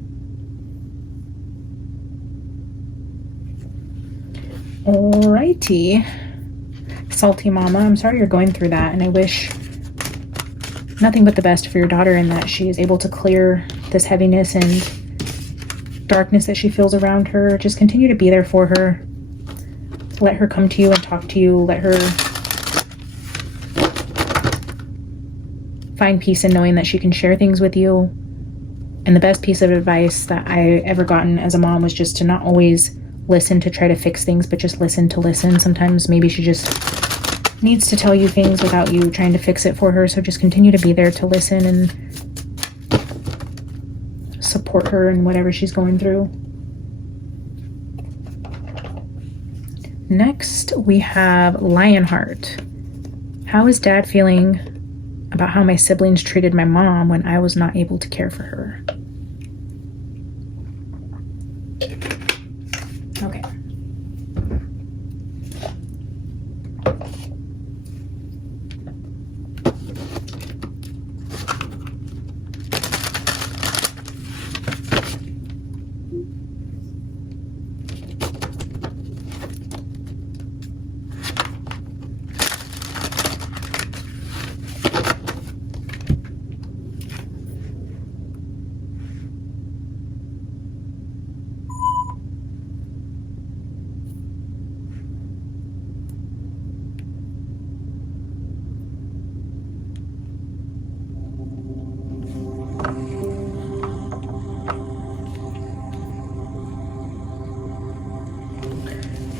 Alrighty. Salty mama, I'm sorry you're going through that, and I wish nothing but the best for your daughter and that she is able to clear this heaviness and darkness that she feels around her. Just continue to be there for her. Let her come to you and talk to you. Let her find peace in knowing that she can share things with you. And the best piece of advice that I ever gotten as a mom was just to not always listen to try to fix things, but just listen to listen. Sometimes maybe she just needs to tell you things without you trying to fix it for her. So just continue to be there to listen and support her in whatever she's going through. Next, we have Lionheart. How is Dad feeling about how my siblings treated my mom when I was not able to care for her? Okay.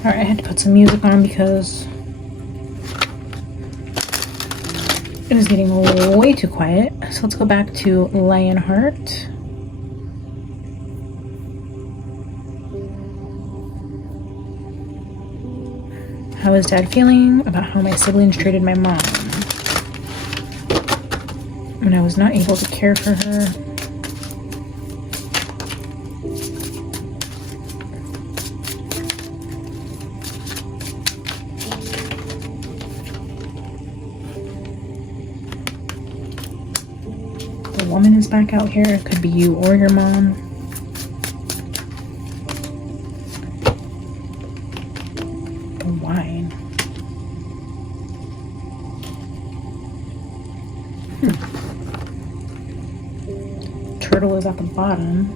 Alright, I had to put some music on because it was getting way too quiet. So let's go back to Lionheart. How is Dad feeling about how my siblings treated my mom when I was not able to care for her? Woman is back out here. It could be you or your mom. The wine. Turtle is at the bottom.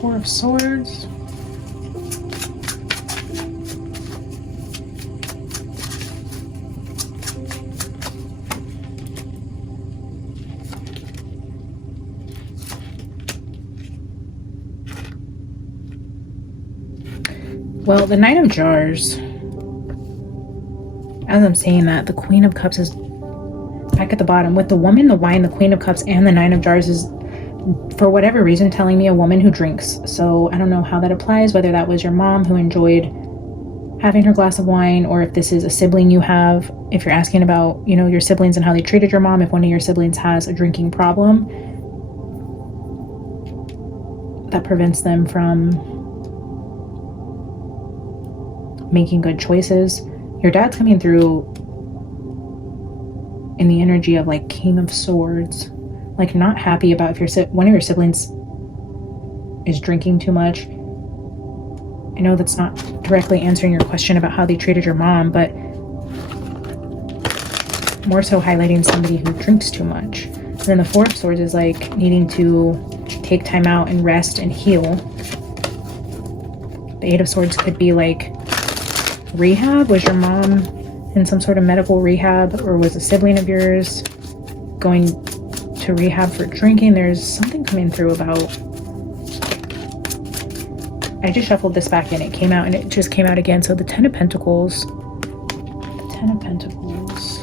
Four of Swords. Well, the Knight of Jars, as I'm saying that, the Queen of Cups is back at the bottom, with the woman, the wine, the Queen of Cups, and the Nine of Jars is, for whatever reason, telling me a woman who drinks. So I don't know how that applies, whether that was your mom who enjoyed having her glass of wine, or if this is a sibling you have. If you're asking about, you know, your siblings and how they treated your mom, if one of your siblings has a drinking problem that prevents them from making good choices. Your dad's coming through in the energy of like King of Swords, like not happy about if one of your siblings is drinking too much. I know that's not directly answering your question about how they treated your mom, but more so highlighting somebody who drinks too much. And then the Four of Swords is like needing to take time out and rest and heal. The Eight of Swords could be like rehab. Was your mom in some sort of medical rehab, or was a sibling of yours going to rehab for drinking? There's something coming through about, I just shuffled this back in, it came out and it just came out again. So the Ten of Pentacles, the Ten of Pentacles.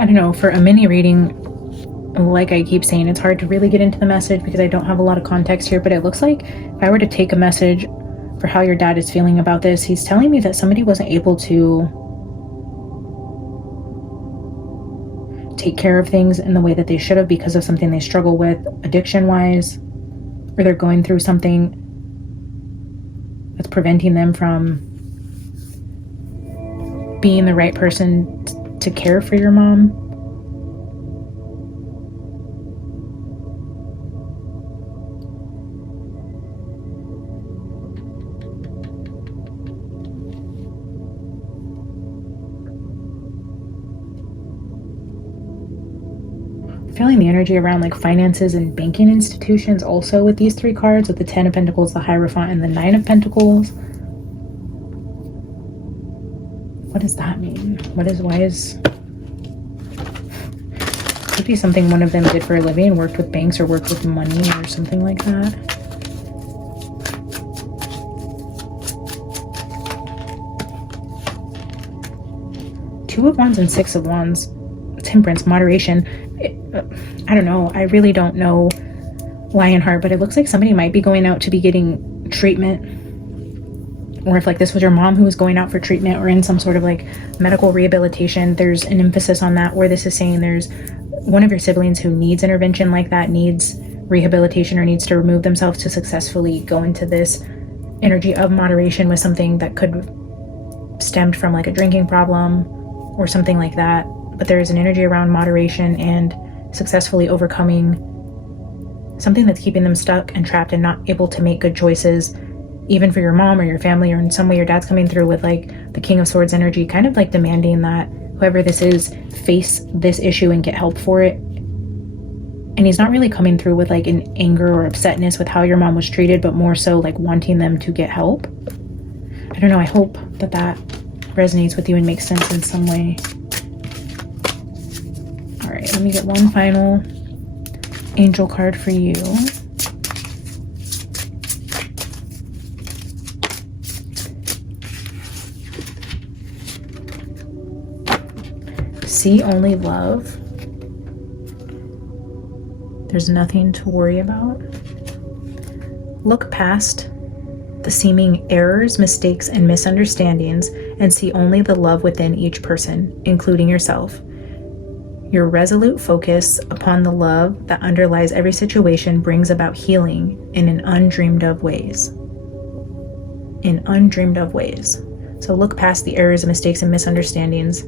I don't know, for a mini reading, like I keep saying, it's hard to really get into the message because I don't have a lot of context here, but it looks like if I were to take a message for how your dad is feeling about this, he's telling me that somebody wasn't able to take care of things in the way that they should have because of something they struggle with addiction-wise, or they're going through something that's preventing them from being the right person to care for your mom. Feeling the energy around like finances and banking institutions also with these three cards, with the Ten of Pentacles, the Hierophant, and the Nine of Pentacles. What does that mean? Could be something one of them did for a living, worked with banks or worked with money or something like that. Two of Wands and Six of Wands. Temperance, moderation. I don't know. I really don't know Lionheart, but it looks like somebody might be going out to be getting treatment. Or if like this was your mom who was going out for treatment or in some sort of like medical rehabilitation, there's an emphasis on that, where this is saying there's one of your siblings who needs intervention like that, needs rehabilitation, or needs to remove themselves to successfully go into this energy of moderation with something that could stemmed from like a drinking problem or something like that. But there is an energy around moderation and successfully overcoming something that's keeping them stuck and trapped and not able to make good choices, even for your mom or your family, or in some way your dad's coming through with like the King of Swords energy, kind of like demanding that whoever this is face this issue and get help for it. And he's not really coming through with like an anger or upsetness with how your mom was treated, but more so like wanting them to get help. I don't know, I hope that that resonates with you and makes sense in some way. All right, let me get one final angel card for you. See only love. There's nothing to worry about. Look past the seeming errors, mistakes, and misunderstandings and see only the love within each person, including yourself. Your resolute focus upon the love that underlies every situation brings about healing in an undreamed of ways. In undreamed of ways. So look past the errors, mistakes, and misunderstandings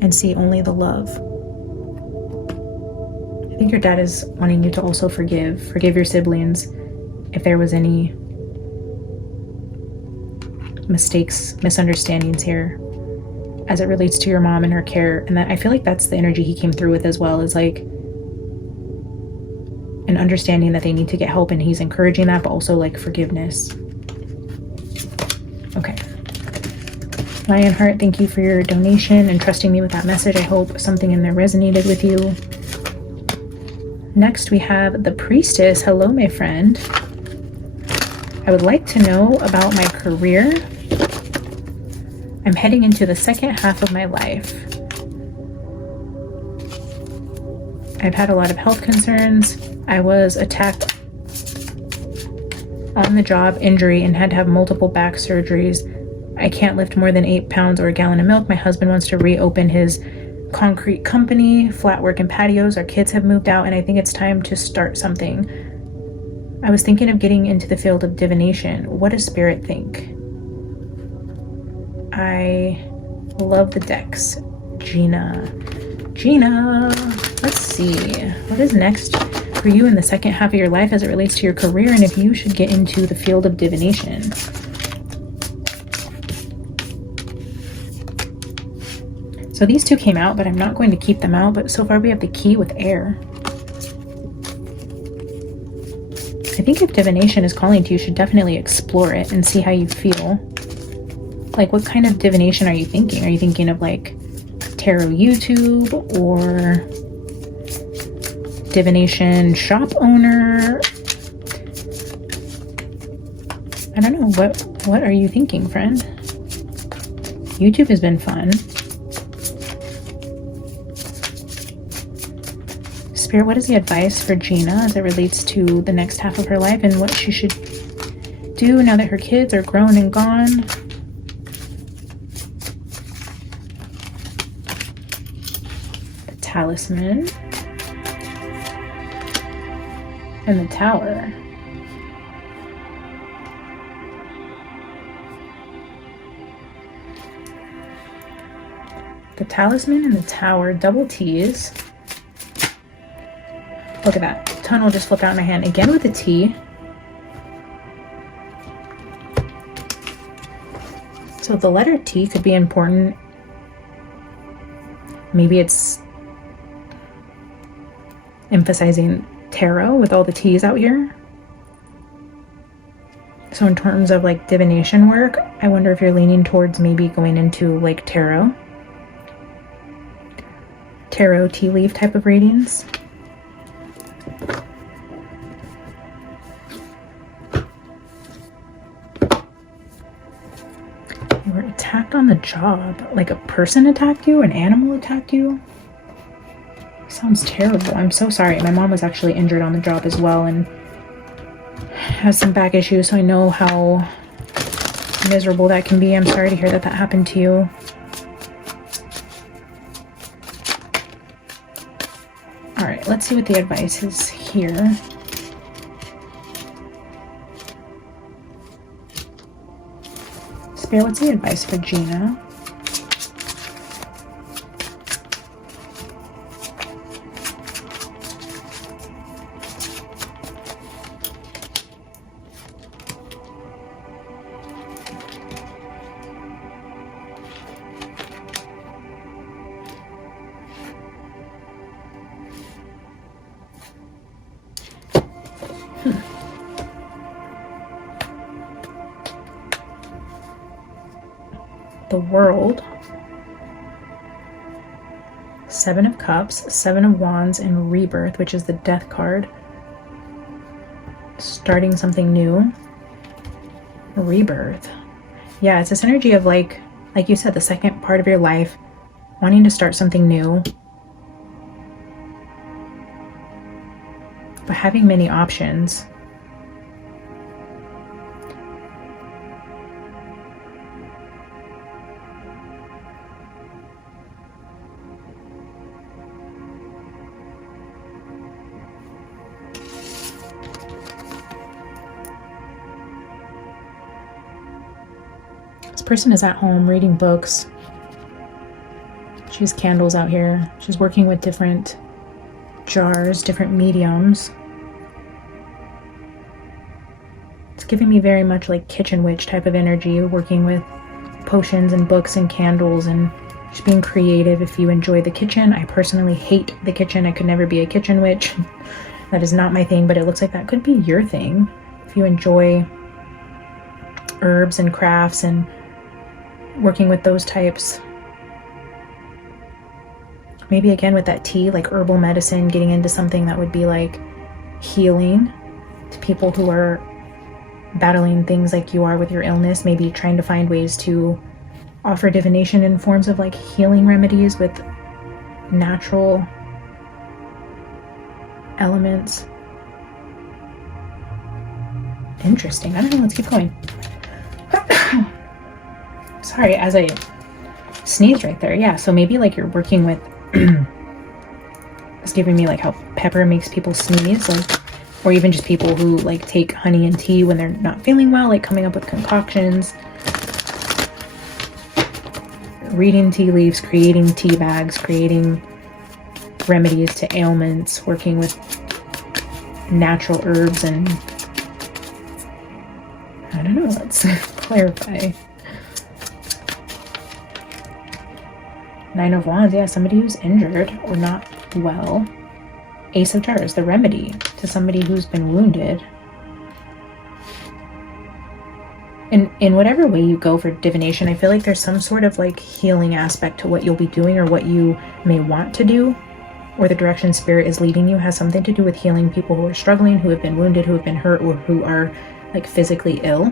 and see only the love. I think your dad is wanting you to also forgive your siblings if there was any mistakes, misunderstandings here as it relates to your mom and her care. And that, I feel like that's the energy he came through with as well, is like and understanding that they need to get help, and he's encouraging that, but also like forgiveness. Okay. Lionheart, thank you for your donation and trusting me with that message. I hope something in there resonated with you. Next, we have the priestess. Hello, my friend. I would like to know about my career. I'm heading into the second half of my life. I've had a lot of health concerns. I was attacked on the job, injury, and had to have multiple back surgeries. I can't lift more than 8 pounds or a gallon of milk. My husband wants to reopen his concrete company, flat work and patios. Our kids have moved out, and I think it's time to start something. I was thinking of getting into the field of divination. What does Spirit think? I love the decks. Gina, let's see. What is next for you in the second half of your life as it relates to your career, and if you should get into the field of divination? So these two came out, but I'm not going to keep them out. But so far we have the key with air. I think if divination is calling to you, you should definitely explore it and see how you feel. Like, what kind of divination are you thinking? Are you thinking of like tarot YouTube or divination shop owner? I don't know. What are you thinking, friend? YouTube has been fun. Spirit, what is the advice for Gina as it relates to the next half of her life and what she should do now that her kids are grown and gone? The Talisman and the Tower. The Talisman and the Tower, double T's. Look at that. Tunnel just flipped out in my hand. Again with the T. So the letter T could be important. Maybe it's emphasizing tarot with all the T's out here. So in terms of like divination work, I wonder if you're leaning towards maybe going into like tarot tea leaf type of readings. You were attacked on the job. Like a person attacked you? An animal attacked you? Sounds terrible. I'm so sorry. My mom was actually injured on the job as well and has some back issues, so I know how miserable that can be. I'm sorry to hear that that happened to you. Alright, let's see what the advice is here. Spirit, what's the advice for Gina? The World, 7 of Cups, 7 of Wands, and Rebirth, which is the Death card. Starting something new. Rebirth. Yeah, it's this energy of like you said, the second part of your life, wanting to start something new, but having many options. Person is at home reading books. She has candles out here. She's working with different jars, different mediums. It's giving me very much like kitchen witch type of energy, working with potions and books and candles and just being creative if you enjoy the kitchen. I personally hate the kitchen. I could never be a kitchen witch. That is not my thing, but it looks like that could be your thing. If you enjoy herbs and crafts and working with those types. Maybe again with that tea, like herbal medicine, getting into something that would be like healing to people who are battling things like you are with your illness. Maybe trying to find ways to offer divination in forms of like healing remedies with natural elements. Interesting. I don't know. Let's keep going. Sorry, as I sneezed right there. Yeah, so maybe like you're working with it's giving me like how pepper makes people sneeze, like, or even just people who like take honey and tea when they're not feeling well, like coming up with concoctions, reading tea leaves, creating tea bags, creating remedies to ailments, working with natural herbs, and I don't know, let's clarify. Nine of Wands, yeah, somebody who's injured or not well. Ace of Jars, the remedy to somebody who's been wounded. In whatever way you go for divination, I feel like there's some sort of like healing aspect to what you'll be doing or what you may want to do, or the direction spirit is leading you has something to do with healing people who are struggling, who have been wounded, who have been hurt, or who are like physically ill.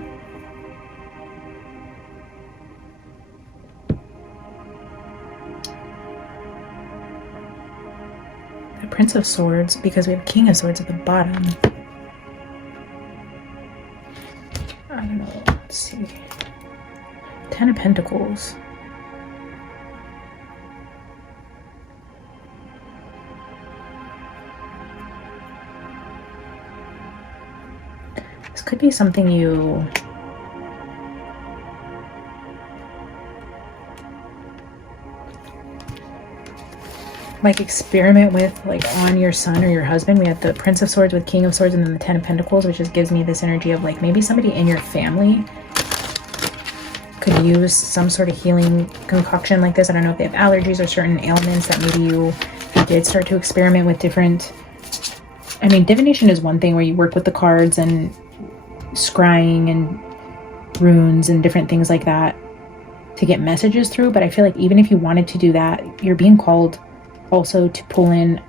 Prince of Swords, because we have King of Swords at the bottom. I don't know, let's see. Ten of Pentacles. This could be something you like experiment with, like on your son or your husband. We have the Prince of Swords with King of Swords, and then the Ten of Pentacles, which just gives me this energy of like maybe somebody in your family could use some sort of healing concoction like this. I don't know if they have allergies or certain ailments that maybe you did start to experiment with different. I mean, divination is one thing where you work with the cards and scrying and runes and different things like that to get messages through, but I feel like even if you wanted to do that, you're being called also to pull in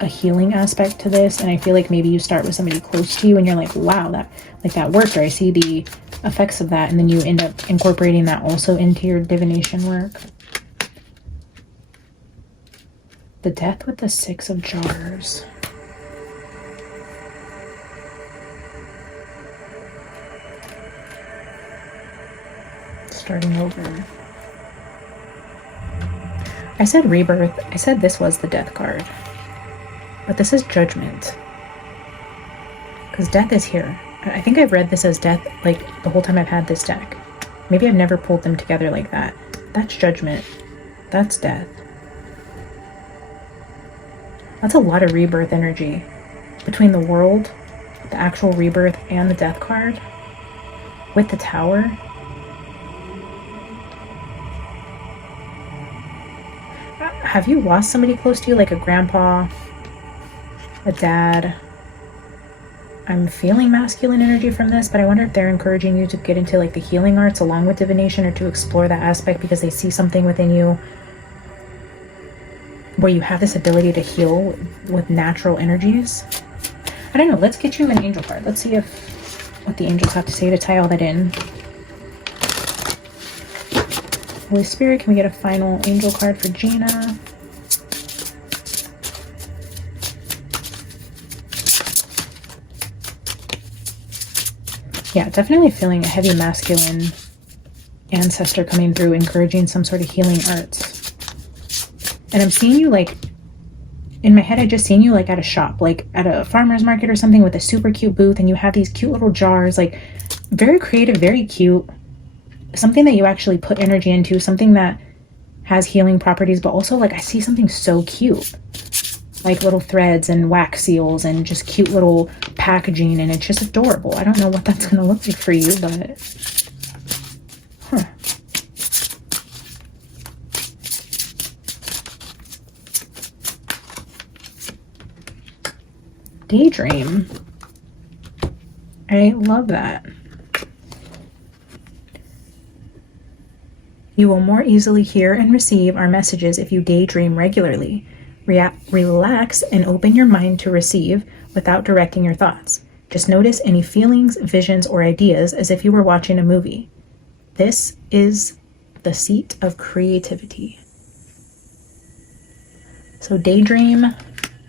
a healing aspect to this. And I feel like maybe you start with somebody close to you and you're like, wow, that worked, or I see the effects of that, and then you end up incorporating that also into your divination work. The Death with the Six of Jars. Starting over. I said rebirth. I said this was the Death card. But this is Judgment. Because death is here. I think I've read this as death like the whole time I've had this deck. Maybe I've never pulled them together like that. That's Judgment. That's death. That's a lot of rebirth energy. Between the World, the actual rebirth, and the Death card. With the Tower. Have you lost somebody close to you, like a grandpa, a dad? I'm feeling masculine energy from this, but I wonder if they're encouraging you to get into like the healing arts along with divination, or to explore that aspect because they see something within you where you have this ability to heal with natural energies. I don't know. Let's get you an angel card. Let's see what the angels have to say to tie all that in. Holy Spirit, can we get a final angel card for Gina? Yeah, definitely feeling a heavy masculine ancestor coming through, encouraging some sort of healing arts. And I'm seeing you like, in my head, I just seen you like at a shop, like at a farmer's market or something with a super cute booth, and you have these cute little jars, like very creative, very cute. Something that you actually put energy into, something that has healing properties, but also like I see something so cute. Like little threads and wax seals and just cute little packaging, and it's just adorable. I don't know what that's gonna look like for you, but daydream. I love that. You will more easily hear and receive our messages if you daydream regularly. Relax and open your mind to receive without directing your thoughts. Just notice any feelings, visions, or ideas as if you were watching a movie. This is the seat of creativity. So daydream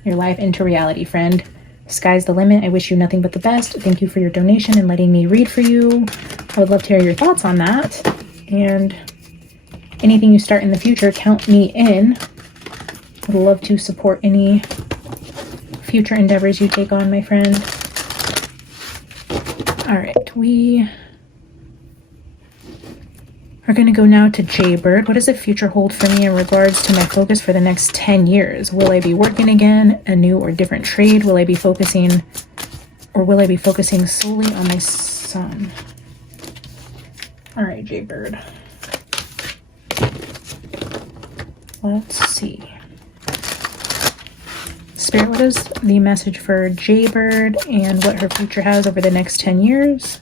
your life into reality, friend. Sky's the limit. I wish you nothing but the best. Thank you for your donation and letting me read for you. I would love to hear your thoughts on that. And anything you start in the future, count me in. Would love to support any future endeavors you take on, my friend. All right, we are going to go now to Jaybird. What does the future hold for me in regards to my focus for the next 10 years? Will I be working again, a new or different trade? Will I be focusing solely on my son? All right, Jaybird. Let's see. Spirit, what is the message for Jaybird and what her future has over the next 10 years?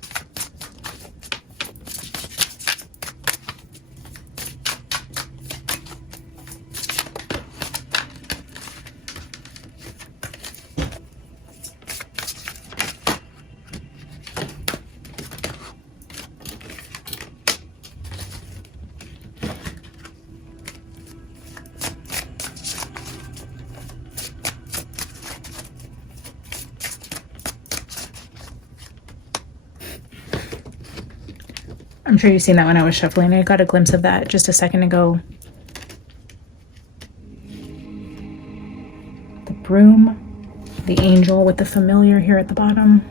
I'm sure you've seen that when I was shuffling. I got a glimpse of that just a second ago. The broom, the angel with the familiar here at the bottom.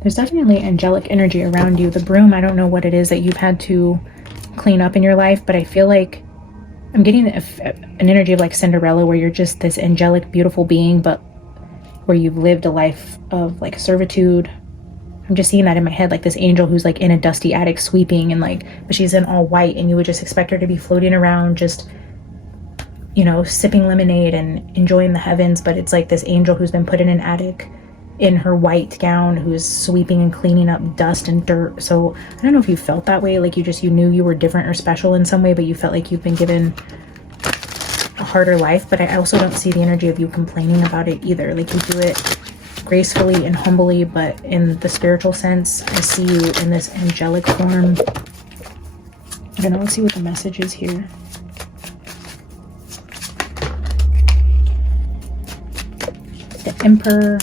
There's definitely angelic energy around you. The broom, I don't know what it is that you've had to clean up in your life, but I feel like I'm getting an energy of like Cinderella, where you're just this angelic, beautiful being, but where you've lived a life of like servitude. I'm just seeing that in my head, like this angel who's like in a dusty attic sweeping, and like, but she's in all white, and you would just expect her to be floating around, just, you know, sipping lemonade and enjoying the heavens. But it's like this angel who's been put in an attic in her white gown, who's sweeping and cleaning up dust and dirt. So I don't know if you felt that way, like you knew you were different or special in some way, but you felt like you've been given a harder life. But I also don't see the energy of you complaining about it either. Like, you do it gracefully and humbly, but in the spiritual sense, I see you in this angelic form. I don't know, let's see what the message is here. The Emperor.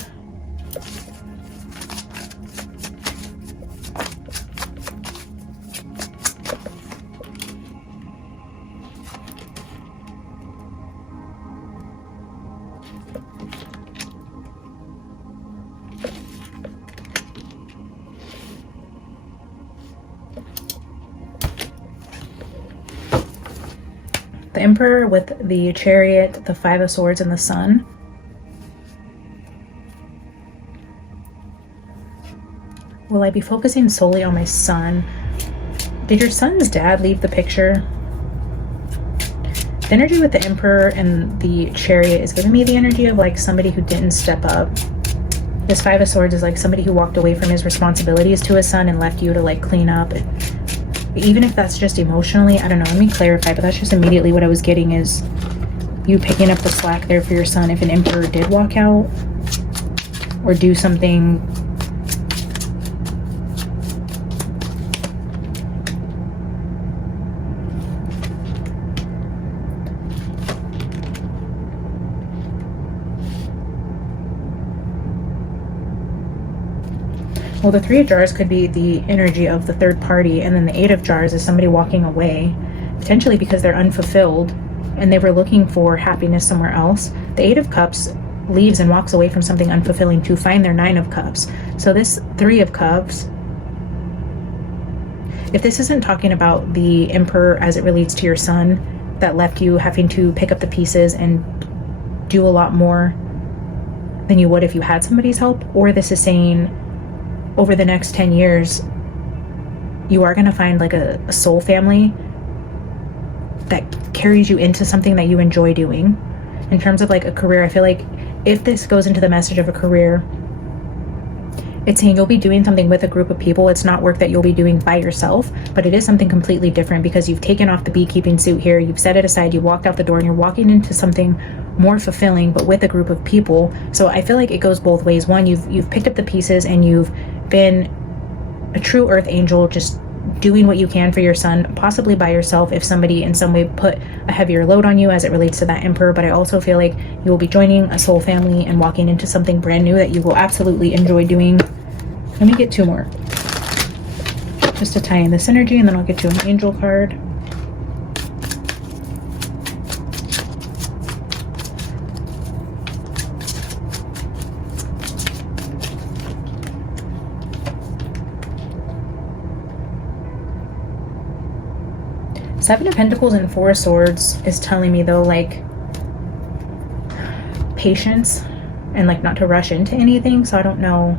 The Emperor with the Chariot, the Five of Swords, and the Sun. Will I be focusing solely on my son? Did your son's dad leave the picture? The energy with the Emperor and the Chariot is giving me the energy of like somebody who didn't step up. This Five of Swords is like somebody who walked away from his responsibilities to his son and left you to like clean up. Even if that's just emotionally, I don't know, let me clarify, but that's just immediately what I was getting, is you picking up the slack there for your son if an Emperor did walk out or do something. Well, the Three of Jars could be the energy of the third party, and then the Eight of Jars is somebody walking away, potentially because they're unfulfilled and they were looking for happiness somewhere else. The Eight of Cups leaves and walks away from something unfulfilling to find their Nine of Cups. So this Three of Cups, if this isn't talking about the Emperor as it relates to your son that left you having to pick up the pieces and do a lot more than you would if you had somebody's help, or this is saying over the next 10 years, you are going to find like a soul family that carries you into something that you enjoy doing. In terms of like a career, I feel like if this goes into the message of a career, it's saying you'll be doing something with a group of people. It's not work that you'll be doing by yourself, but it is something completely different because you've taken off the beekeeping suit here, you've set it aside, you walked out the door, and you're walking into something more fulfilling, but with a group of people. So I feel like it goes both ways. One, you've picked up the pieces and you've been a true earth angel, just doing what you can for your son, possibly by yourself if somebody in some way put a heavier load on you as it relates to that emperor. But I also feel like you will be joining a soul family and walking into something brand new that you will absolutely enjoy doing. Let me get 2 more just to tie in this energy, and then I'll get you an angel card. Seven of Pentacles and 4 of Swords is telling me though, like, patience and like not to rush into anything. So I don't know.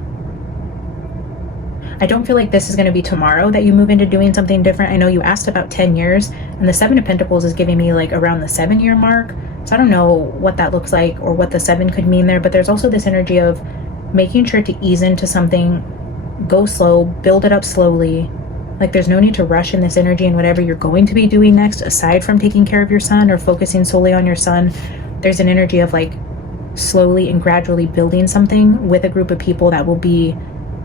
I don't feel like this is going to be tomorrow that you move into doing something different. I know you asked about 10 years and the 7 of Pentacles is giving me like around the 7-year mark. So I don't know what that looks like or what the 7 could mean there, but there's also this energy of making sure to ease into something, go slow, build it up slowly. Like there's no need to rush in this energy and whatever you're going to be doing next, aside from taking care of your son or focusing solely on your son. There's an energy of like slowly and gradually building something with a group of people that will be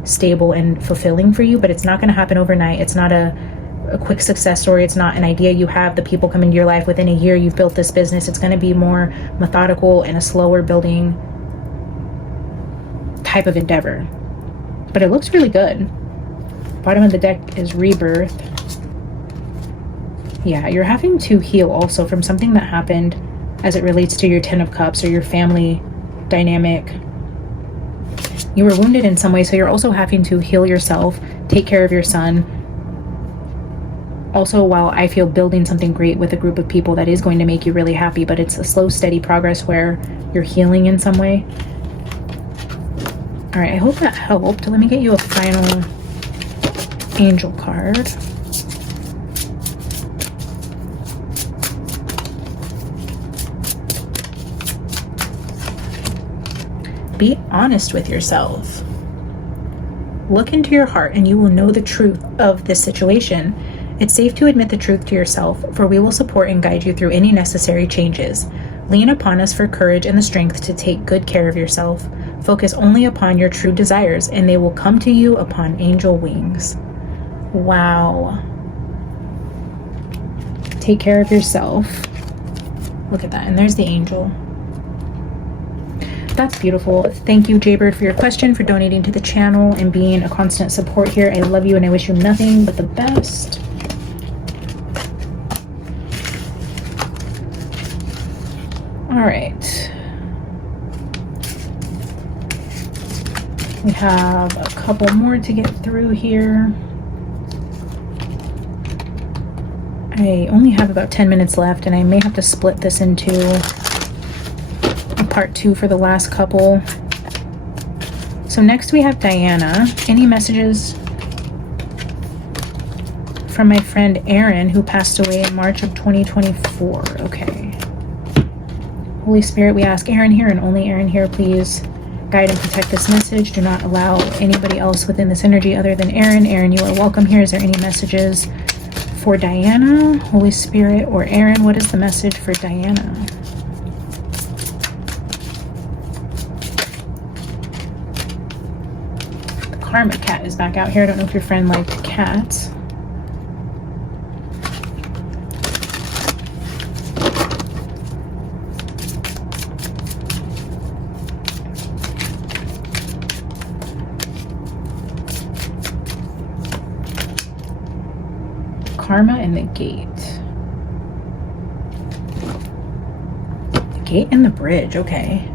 stable and fulfilling for you, but it's not going to happen overnight. It's not a quick success story. It's not an idea you have, the people come into your life within a year, you've built this business. It's going to be more methodical and a slower building type of endeavor, but it looks really good. Bottom of the deck is rebirth. Yeah, you're having to heal also from something that happened as it relates to your 10 of Cups or your family dynamic. You were wounded in some way, so you're also having to heal yourself, take care of your son. Also, while I feel building something great with a group of people that is going to make you really happy, but it's a slow, steady progress where you're healing in some way. All right, I hope that helped. Let me get you a final angel card. Be honest with yourself. Look into your heart and you will know the truth of this situation. It's safe to admit the truth to yourself, for we will support and guide you through any necessary changes. Lean upon us for courage and the strength to take good care of yourself. Focus only upon your true desires, and they will come to you upon angel wings. Wow. Take care of yourself. Look at that. And there's the angel. That's beautiful. Thank you, Jaybird, for your question, for donating to the channel and being a constant support here. I love you and I wish you nothing but the best. All right. We have a couple more to get through here. I only have about 10 minutes left, and I may have to split this into a part 2 for the last couple. So next we have Diana. Any messages from my friend Erin, who passed away in March of 2024? Okay. Holy Spirit, we ask Erin here and only Erin here, please guide and protect this message. Do not allow anybody else within this energy other than Erin. Erin, you are welcome here. Is there any messages for Diana, Holy Spirit, or Erin? What is the message for Diana? The Karma cat is back out here. I don't know if your friend liked cats. Karma and the gate. The gate and the bridge, okay.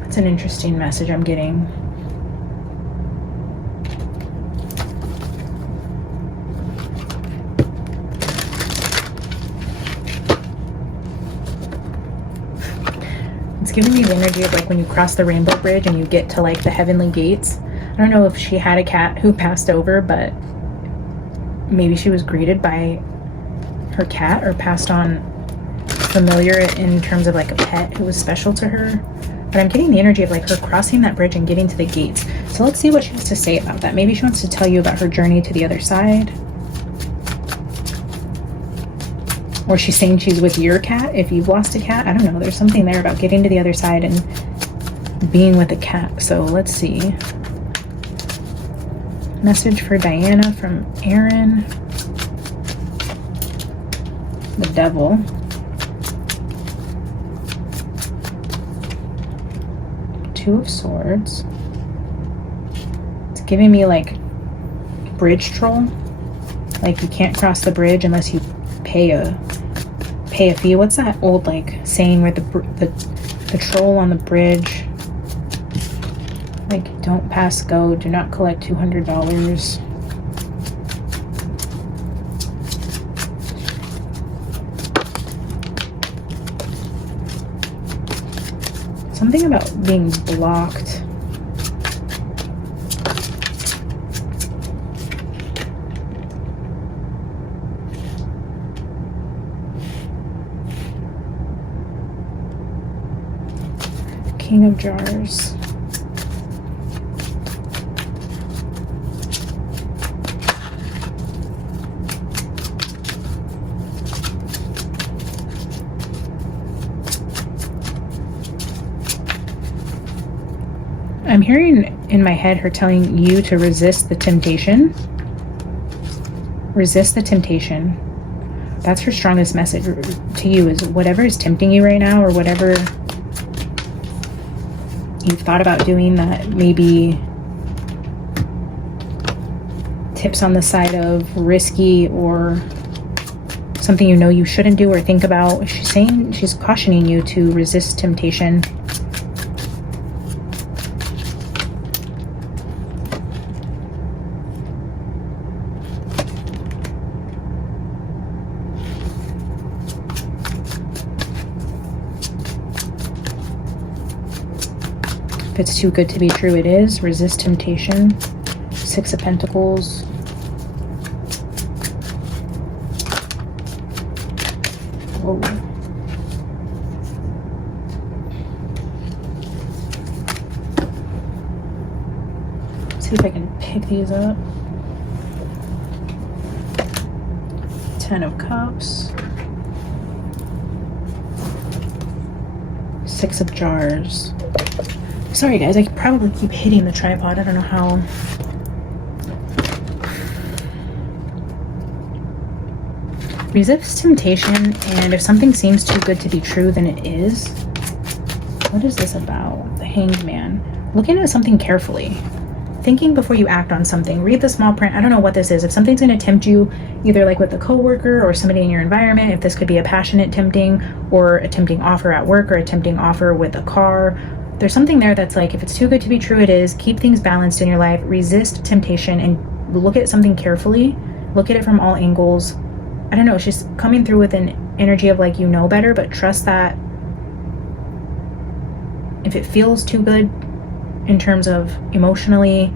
That's an interesting message I'm getting. It's giving me the energy of like when you cross the rainbow bridge and you get to like the heavenly gates. I don't know if she had a cat who passed over, but maybe she was greeted by her cat or passed on familiar in terms of like a pet who was special to her. But I'm getting the energy of like her crossing that bridge and getting to the gates. So let's see what she has to say about that. Maybe she wants to tell you about her journey to the other side. Or she's saying she's with your cat if you've lost a cat. I don't know. There's something there about getting to the other side and being with a cat. So let's see. Message for Diana from Aaron. The Devil. Two of Swords. It's giving me like bridge troll. Like you can't cross the bridge unless you pay a fee. What's that old like saying where the troll on the bridge, like don't pass go, do not collect $200. Something about being blocked. King of Jars. I'm hearing in my head her telling you to resist the temptation. Resist the temptation. That's her strongest message to you, is whatever is tempting you right now, or whatever you've thought about doing that maybe tips on the side of risky or something you know you shouldn't do or think about. She's saying, she's cautioning you to resist temptation. If it's too good to be true, it is. Resist temptation. Six of Pentacles. Whoa. See if I can pick these up. Ten of Cups. Six of Jars. Sorry guys, I probably keep hitting the tripod. I don't know how. Resist temptation, and if something seems too good to be true, then it is. What is this about? The Hanged Man. Looking at something carefully. Thinking before you act on something. Read the small print. I don't know what this is. If something's going to tempt you, either like with a coworker or somebody in your environment, if this could be a passionate tempting or a tempting offer at work or a tempting offer with a car, there's something there that's like, if it's too good to be true, it is. Keep things balanced in your life. Resist temptation and look at something carefully. Look at it from all angles. I don't know. She's coming through with an energy of like, you know better, but trust that if it feels too good in terms of emotionally,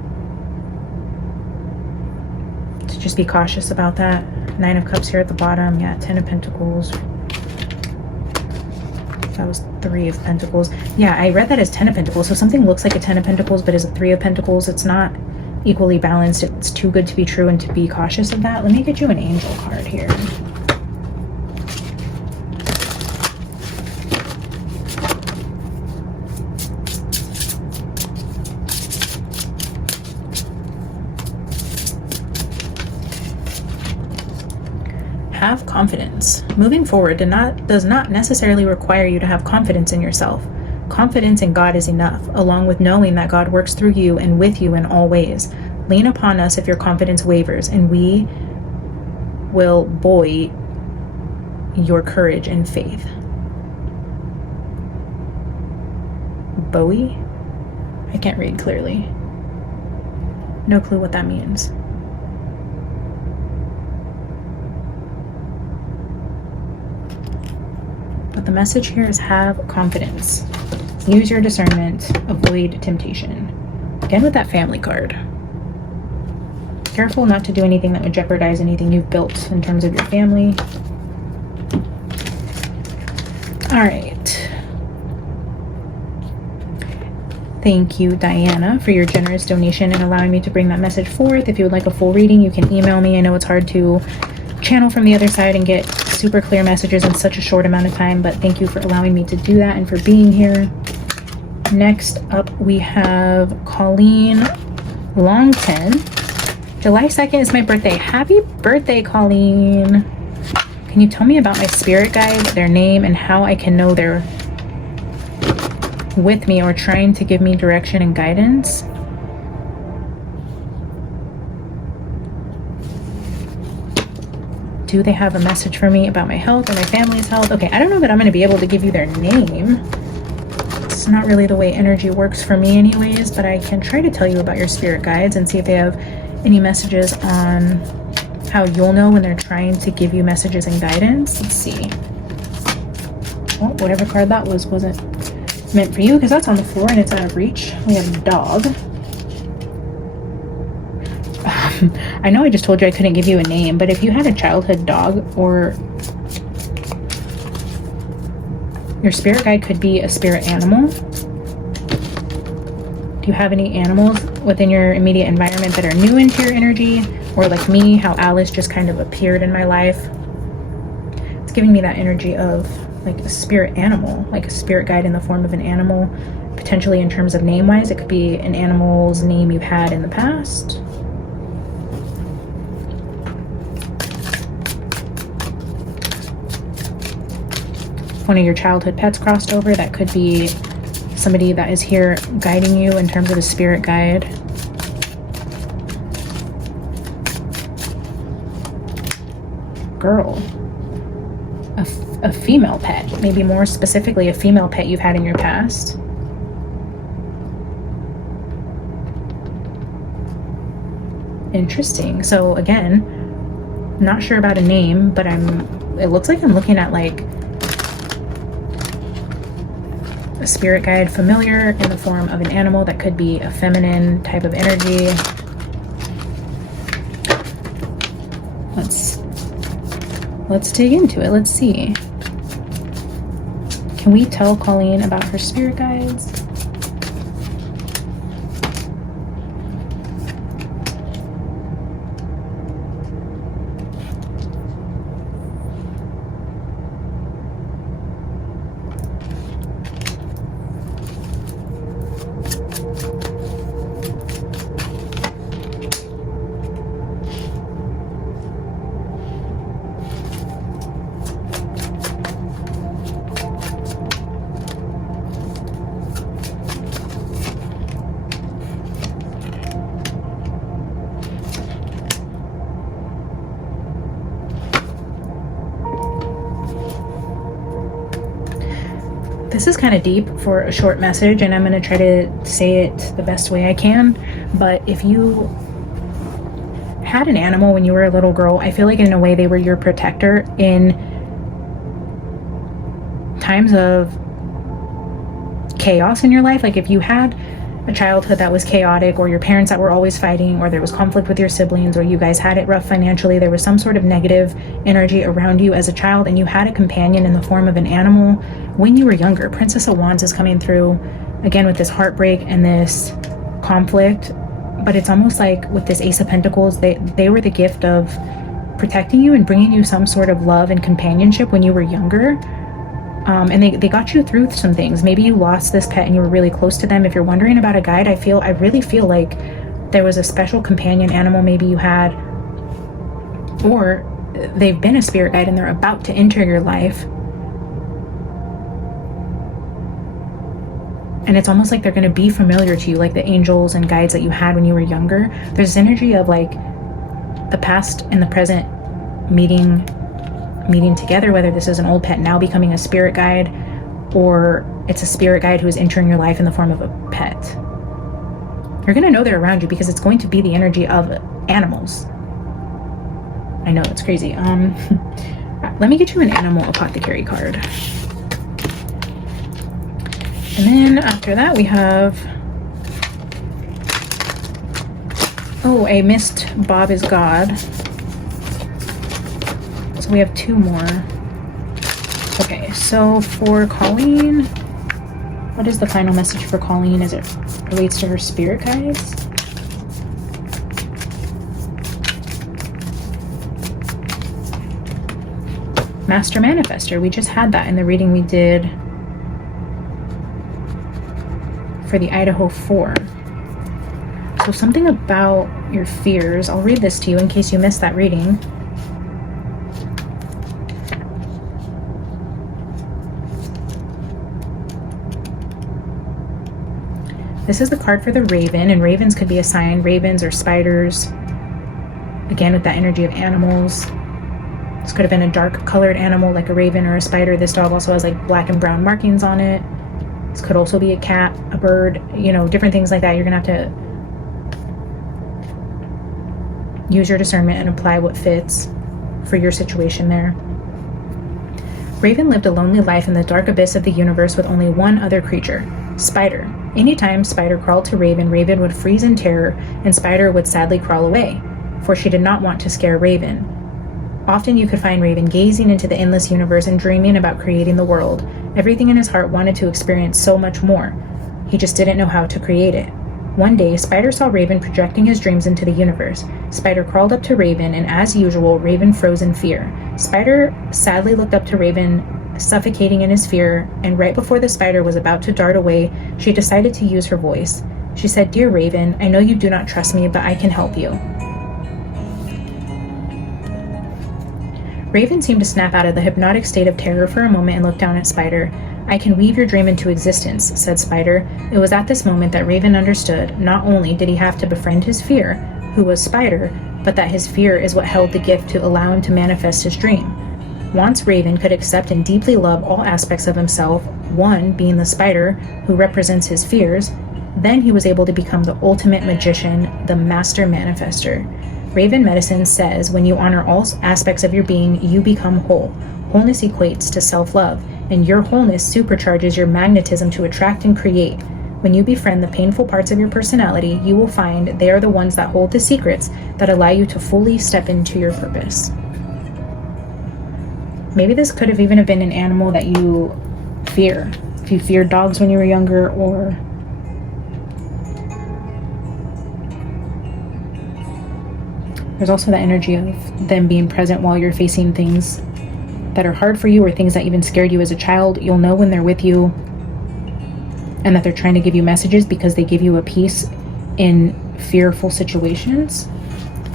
to just be cautious about that. Nine of Cups here at the bottom. Yeah, Ten of Pentacles. That was Three of Pentacles. Yeah, I read that as Ten of Pentacles. So something looks like a Ten of Pentacles, but is a Three of Pentacles. It's not equally balanced. It's too good to be true, and to be cautious of that. Let me get you an angel card here. Have confidence. Moving forward does not necessarily require you to have confidence in yourself. Confidence in God is enough, along with knowing that God works through you and with you in all ways. Lean upon us if your confidence wavers, and we will buoy your courage and faith. Bowie? I can't read clearly. No clue what that means. But the message here is have confidence. Use your discernment. Avoid temptation. Again with that family card. Careful not to do anything that would jeopardize anything you've built in terms of your family. All right. Thank you, Diana, for your generous donation and allowing me to bring that message forth. If you would like a full reading, you can email me. I know it's hard to channel from the other side and get super clear messages in such a short amount of time, but thank you for allowing me to do that and for being here. Next up, we have Colleen Longton. July 2nd is my birthday. Happy birthday, Colleen. Can you tell me about my spirit guide, their name, and how I can know they're with me or trying to give me direction and guidance? Do they have a message for me about my health or my family's health? Okay, I don't know that I'm going to be able to give you their name. It's not really the way energy works for me anyways, but I can try to tell you about your spirit guides and see if they have any messages on how you'll know when they're trying to give you messages and guidance. Let's see. Well, whatever card that was wasn't meant for you because that's on the floor and it's out of reach. We have a dog. I know I just told you I couldn't give you a name, but if you had a childhood dog, or your spirit guide could be a spirit animal. Do you have any animals within your immediate environment that are new into your energy? Or like me, how Alice just kind of appeared in my life? It's giving me that energy of like a spirit animal, like a spirit guide in the form of an animal. Potentially in terms of name-wise, it could be an animal's name you've had in the past. If one of your childhood pets crossed over, that could be somebody that is here guiding you in terms of a spirit guide. Girl. A female pet, maybe more specifically a female pet you've had in your past. Interesting. So again, not sure about a name, but it looks like I'm looking at like a spirit guide familiar in the form of an animal that could be a feminine type of energy. Let's dig into it. Let's see. Can we tell Colleen about her spirit guides? This is kind of deep for a short message, and I'm going to try to say it the best way I can. But if you had an animal when you were a little girl, I feel like in a way they were your protector in times of chaos in your life. Like if you had a childhood that was chaotic, or your parents that were always fighting, or there was conflict with your siblings, or you guys had it rough financially, there was some sort of negative energy around you as a child, and you had a companion in the form of an animal when you were younger. Princess of Wands is coming through again with this heartbreak and this conflict, but it's almost like with this Ace of Pentacles, they were the gift of protecting you and bringing you some sort of love and companionship when you were younger. And they got you through some things. Maybe you lost this pet and you were really close to them. If you're wondering about a guide, I really feel like there was a special companion animal maybe you had, or they've been a spirit guide and they're about to enter your life. And it's almost like they're going to be familiar to you, like the angels and guides that you had when you were younger. There's this energy of like the past and the present meeting together, whether this is an old pet now becoming a spirit guide, or it's a spirit guide who is entering your life in the form of a pet. You're going to know they're around you because it's going to be the energy of animals. I know, it's crazy. Let me get you an animal apothecary card. And then after that we have, oh, a missed Bobisgod. So we have 2 more. Okay, so for Colleen, what is the final message for Colleen as it relates to her spirit guides? Master Manifester. We just had that in the reading we did for the Idaho 4. So something about your fears. I'll read this to you in case you missed that reading. This is the card for the raven, and ravens could be a sign. Ravens or spiders. Again, with that energy of animals. This could have been a dark colored animal like a raven or a spider. This dog also has like black and brown markings on it. This could also be a cat, a bird, you know, different things like that. You're gonna have to use your discernment and apply what fits for your situation there. Raven lived a lonely life in the dark abyss of the universe with only one other creature, Spider. Anytime Spider crawled to Raven, Raven would freeze in terror and Spider would sadly crawl away, for she did not want to scare Raven. Often you could find Raven gazing into the endless universe and dreaming about creating the world. Everything in his heart wanted to experience so much more. He just didn't know how to create it. One day, Spider saw Raven projecting his dreams into the universe. Spider crawled up to Raven, and as usual, Raven froze in fear. Spider sadly looked up to Raven, suffocating in his fear, and right before the spider was about to dart away, she decided to use her voice. She said, "Dear Raven, I know you do not trust me, but I can help you." Raven seemed to snap out of the hypnotic state of terror for a moment and looked down at Spider. "I can weave your dream into existence," said Spider. It was at this moment that Raven understood not only did he have to befriend his fear, who was Spider, but that his fear is what held the gift to allow him to manifest his dream. Once Raven could accept and deeply love all aspects of himself, one being the spider, who represents his fears, then he was able to become the ultimate magician, the master manifester. Raven medicine says when you honor all aspects of your being, you become whole. Wholeness equates to self-love, and your wholeness supercharges your magnetism to attract and create. When you befriend the painful parts of your personality, you will find they are the ones that hold the secrets that allow you to fully step into your purpose. Maybe this could have even been an animal that you fear. If you feared dogs when you were younger, or there's also the energy of them being present while you're facing things that are hard for you or things that even scared you as a child. You'll know when they're with you and that they're trying to give you messages because they give you a peace in fearful situations.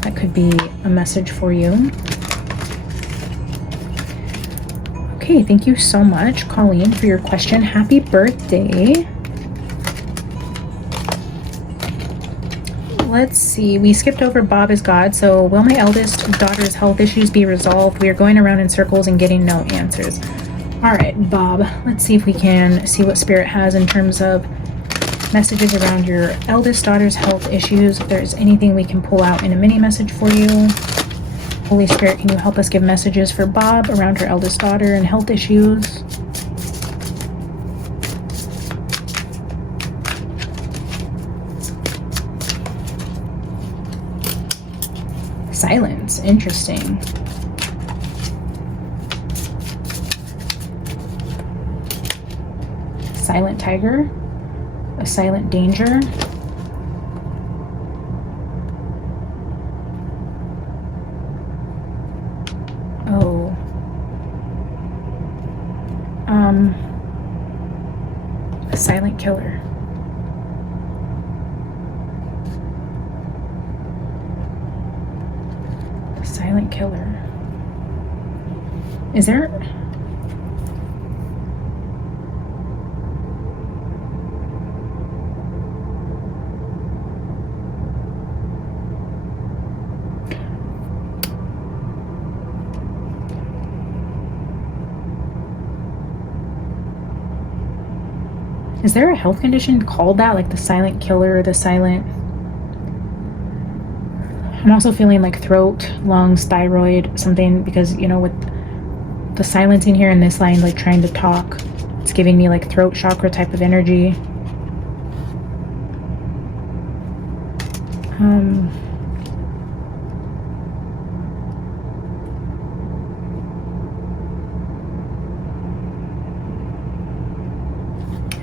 That could be a message for you. Okay, thank you so much, Colleen, for your question. Happy birthday. Let's see, we skipped over Bobisgod. So, will my eldest daughter's health issues be resolved? We are going around in circles and getting no answers. All right, Bob, let's see if we can see what Spirit has in terms of messages around your eldest daughter's health issues. If there's anything we can pull out in a mini message for you. Holy Spirit, can you help us give messages for Bob around her eldest daughter and health issues? Silence, interesting. Silent tiger, a silent danger. Oh. A silent killer. A silent killer. Is there... Is there a health condition called that, like the silent killer, the silent... I'm also feeling like throat, lungs, thyroid, something, because, you know, with the silence in here and this line, like trying to talk, It's giving me like throat chakra type of energy.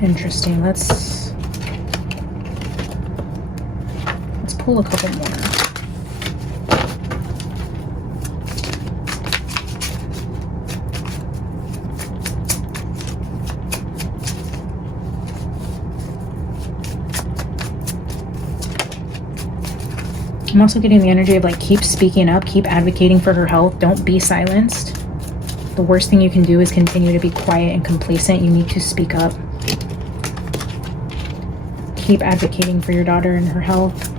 Interesting. Let's pull a couple more. I'm also getting the energy of like, keep speaking up, keep advocating for her health. Don't be silenced. The worst thing you can do is continue to be quiet and complacent. You need to speak up. Keep advocating for your daughter and her health.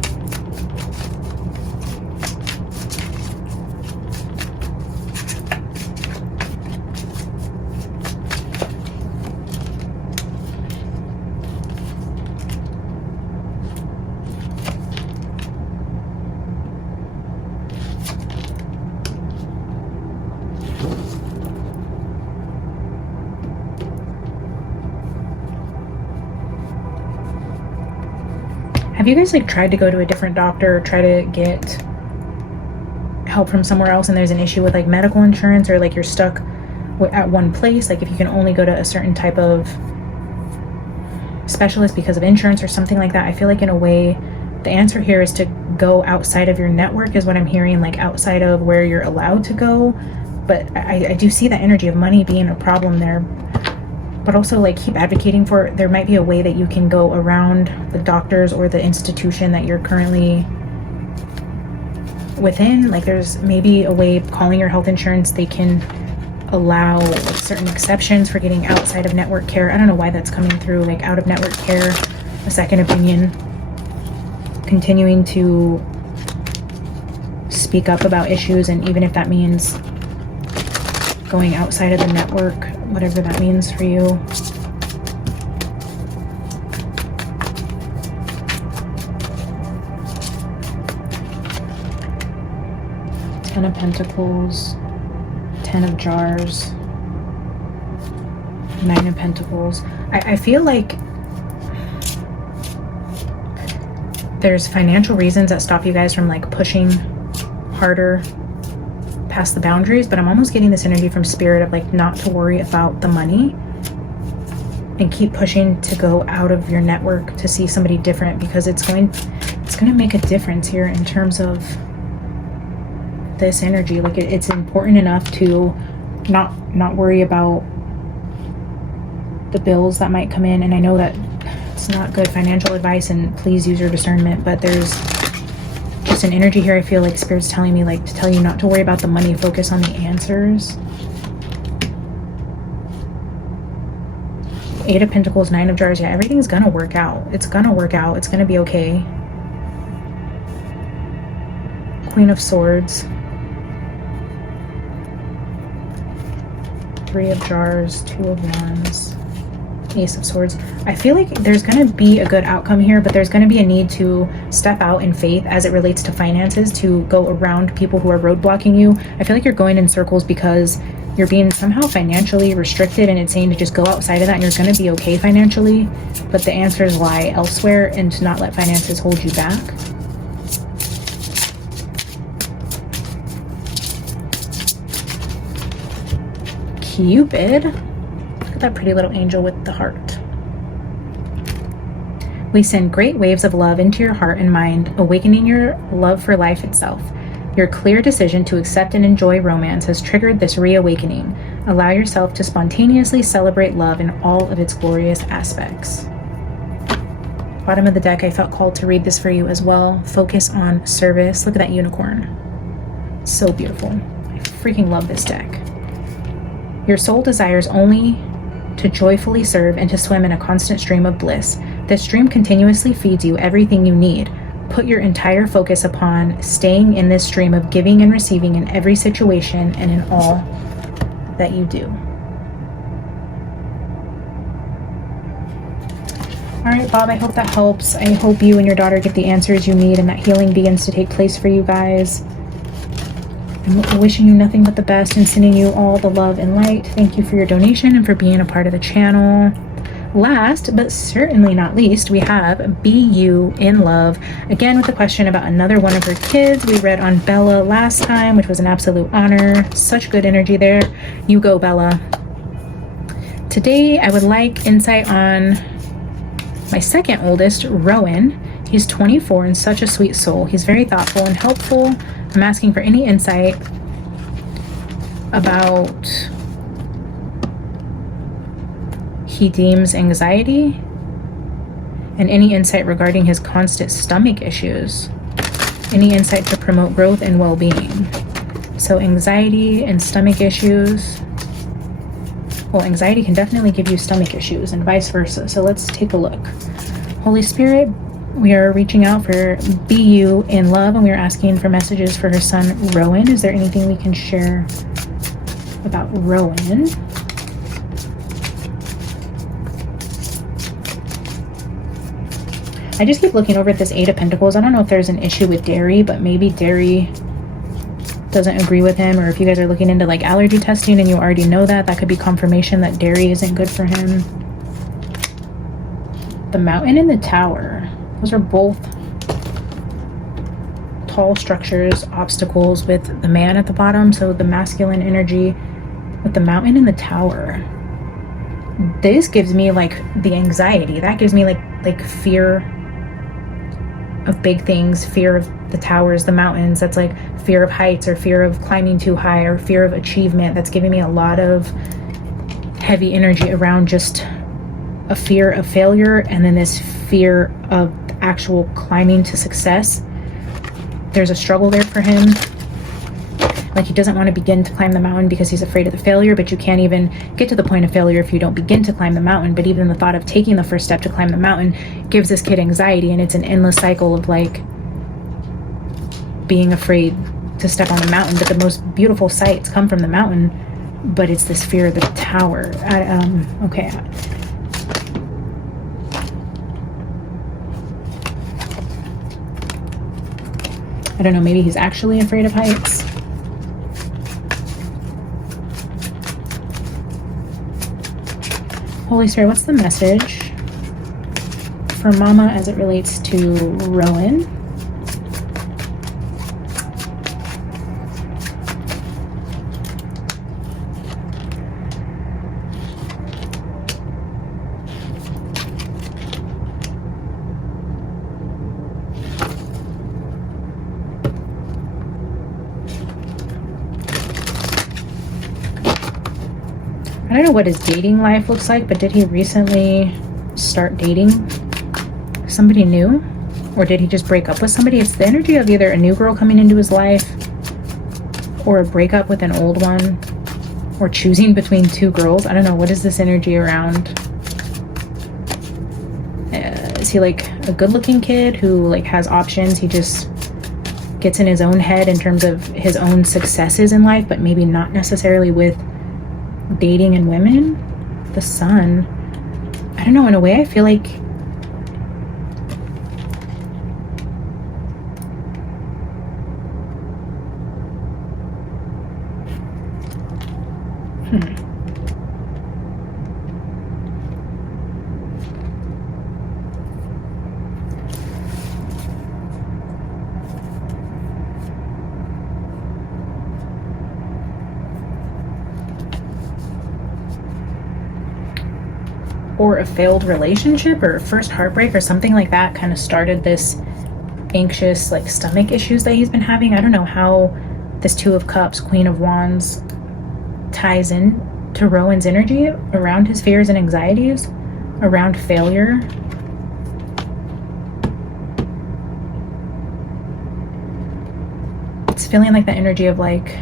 Have you guys like tried to go to a different doctor or try to get help from somewhere else and there's an issue with like medical insurance, or like you're stuck at one place, like if you can only go to a certain type of specialist because of insurance or something like that? I feel like in a way the answer here is to go outside of your network, is what I'm hearing, like outside of where you're allowed to go. But I do see the energy of money being a problem there. But also like keep advocating for, there might be a way that you can go around the doctors or the institution that you're currently within. Like there's maybe a way of calling your health insurance, they can allow like certain exceptions for getting outside of network care. I don't know why that's coming through, like out of network care, a second opinion, continuing to speak up about issues, and even if that means going outside of the network, whatever that means for you. Ten of Pentacles, Ten of Jars, Nine of Pentacles. I feel like there's financial reasons that stop you guys from like pushing harder past the boundaries, but I'm almost getting this energy from spirit of like not to worry about the money and keep pushing to go out of your network to see somebody different, because it's going to make a difference here in terms of this energy. Like it's important enough to not worry about the bills that might come in. And I know that it's not good financial advice, and please use your discernment, but there's just an energy here. I feel like spirit's telling me like to tell you not to worry about the money, focus on the answers. Eight of Pentacles, Nine of Jars. Yeah, everything's gonna work out. It's gonna work out. It's gonna be okay. Queen of Swords, Three of Jars, Two of Wands, Ace of Swords. I feel like there's going to be a good outcome here, but there's going to be a need to step out in faith as it relates to finances, to go around people who are roadblocking you. I feel like you're going in circles because you're being somehow financially restricted, and it's saying to just go outside of that and you're going to be okay financially, but the answers lie elsewhere, and to not let finances hold you back. Cupid. Look at that pretty little angel with the heart. We send great waves of love into your heart and mind, awakening your love for life itself. Your clear decision to accept and enjoy romance has triggered this reawakening. Allow yourself to spontaneously celebrate love in all of its glorious aspects. Bottom of the deck, I felt called to read this for you as well. Focus on service. Look at that unicorn. So beautiful. I freaking love this deck. Your soul desires only to joyfully serve and to swim in a constant stream of bliss. This stream continuously feeds you everything you need. Put your entire focus upon staying in this stream of giving and receiving in every situation and in all that you do. All right, Bob, I hope that helps. I hope you and your daughter get the answers you need and that healing begins to take place for you guys. I'm wishing you nothing but the best and sending you all the love and light. Thank you for your donation and for being a part of the channel. Last, but certainly not least, we have Beeyouinlove. Again, with a question about another one of her kids. We read on Bella last time, which was an absolute honor. Such good energy there. You go, Bella. Today, I would like insight on my second oldest, Rowan. He's 24 and such a sweet soul. He's very thoughtful and helpful. I'm asking for any insight about he deems anxiety and any insight regarding his constant stomach issues. Any insight to promote growth and well-being. So anxiety and stomach issues. Well, anxiety can definitely give you stomach issues and vice versa. So let's take a look. Holy Spirit, we are reaching out for Beeyouinlove and we are asking for messages for her son, Rowan. Is there anything we can share about Rowan? I just keep looking over at this Eight of Pentacles. I don't know if there's an issue with dairy, but maybe dairy doesn't agree with him, or if you guys are looking into like allergy testing and you already know that, that could be confirmation that dairy isn't good for him. The Mountain and the Tower. Those are both tall structures, obstacles with the man at the bottom. So the masculine energy with the Mountain and the Tower. This gives me like the anxiety. That gives me like fear of big things, fear of the towers, the mountains. That's like fear of heights or fear of climbing too high or fear of achievement. That's giving me a lot of heavy energy around just a fear of failure and then this fear of actual climbing to success. There's a struggle there for him. Like he doesn't want to begin to climb the mountain because he's afraid of the failure, but you can't even get to the point of failure if you don't begin to climb the mountain. But even the thought of taking the first step to climb the mountain gives this kid anxiety, and it's an endless cycle of like being afraid to step on the mountain. But the most beautiful sights come from the mountain, but it's this fear of the tower. Okay. I don't know, maybe he's actually afraid of heights. Holy Spirit, what's the message for Mama as it relates to Rowan? I don't know what his dating life looks like, but did he recently start dating somebody new? Or did he just break up with somebody? It's the energy of either a new girl coming into his life or a breakup with an old one or choosing between two girls. I don't know. What is this energy around? Is he like a good-looking kid who like has options? He just gets in his own head in terms of his own successes in life, but maybe not necessarily with dating and women. The Sun. I don't know, in a way I feel like or a failed relationship or a first heartbreak or something like that kind of started this anxious like stomach issues that he's been having. I don't know how this Two of Cups, Queen of Wands ties in to Rowan's energy around his fears and anxieties, around failure. It's feeling like the energy of like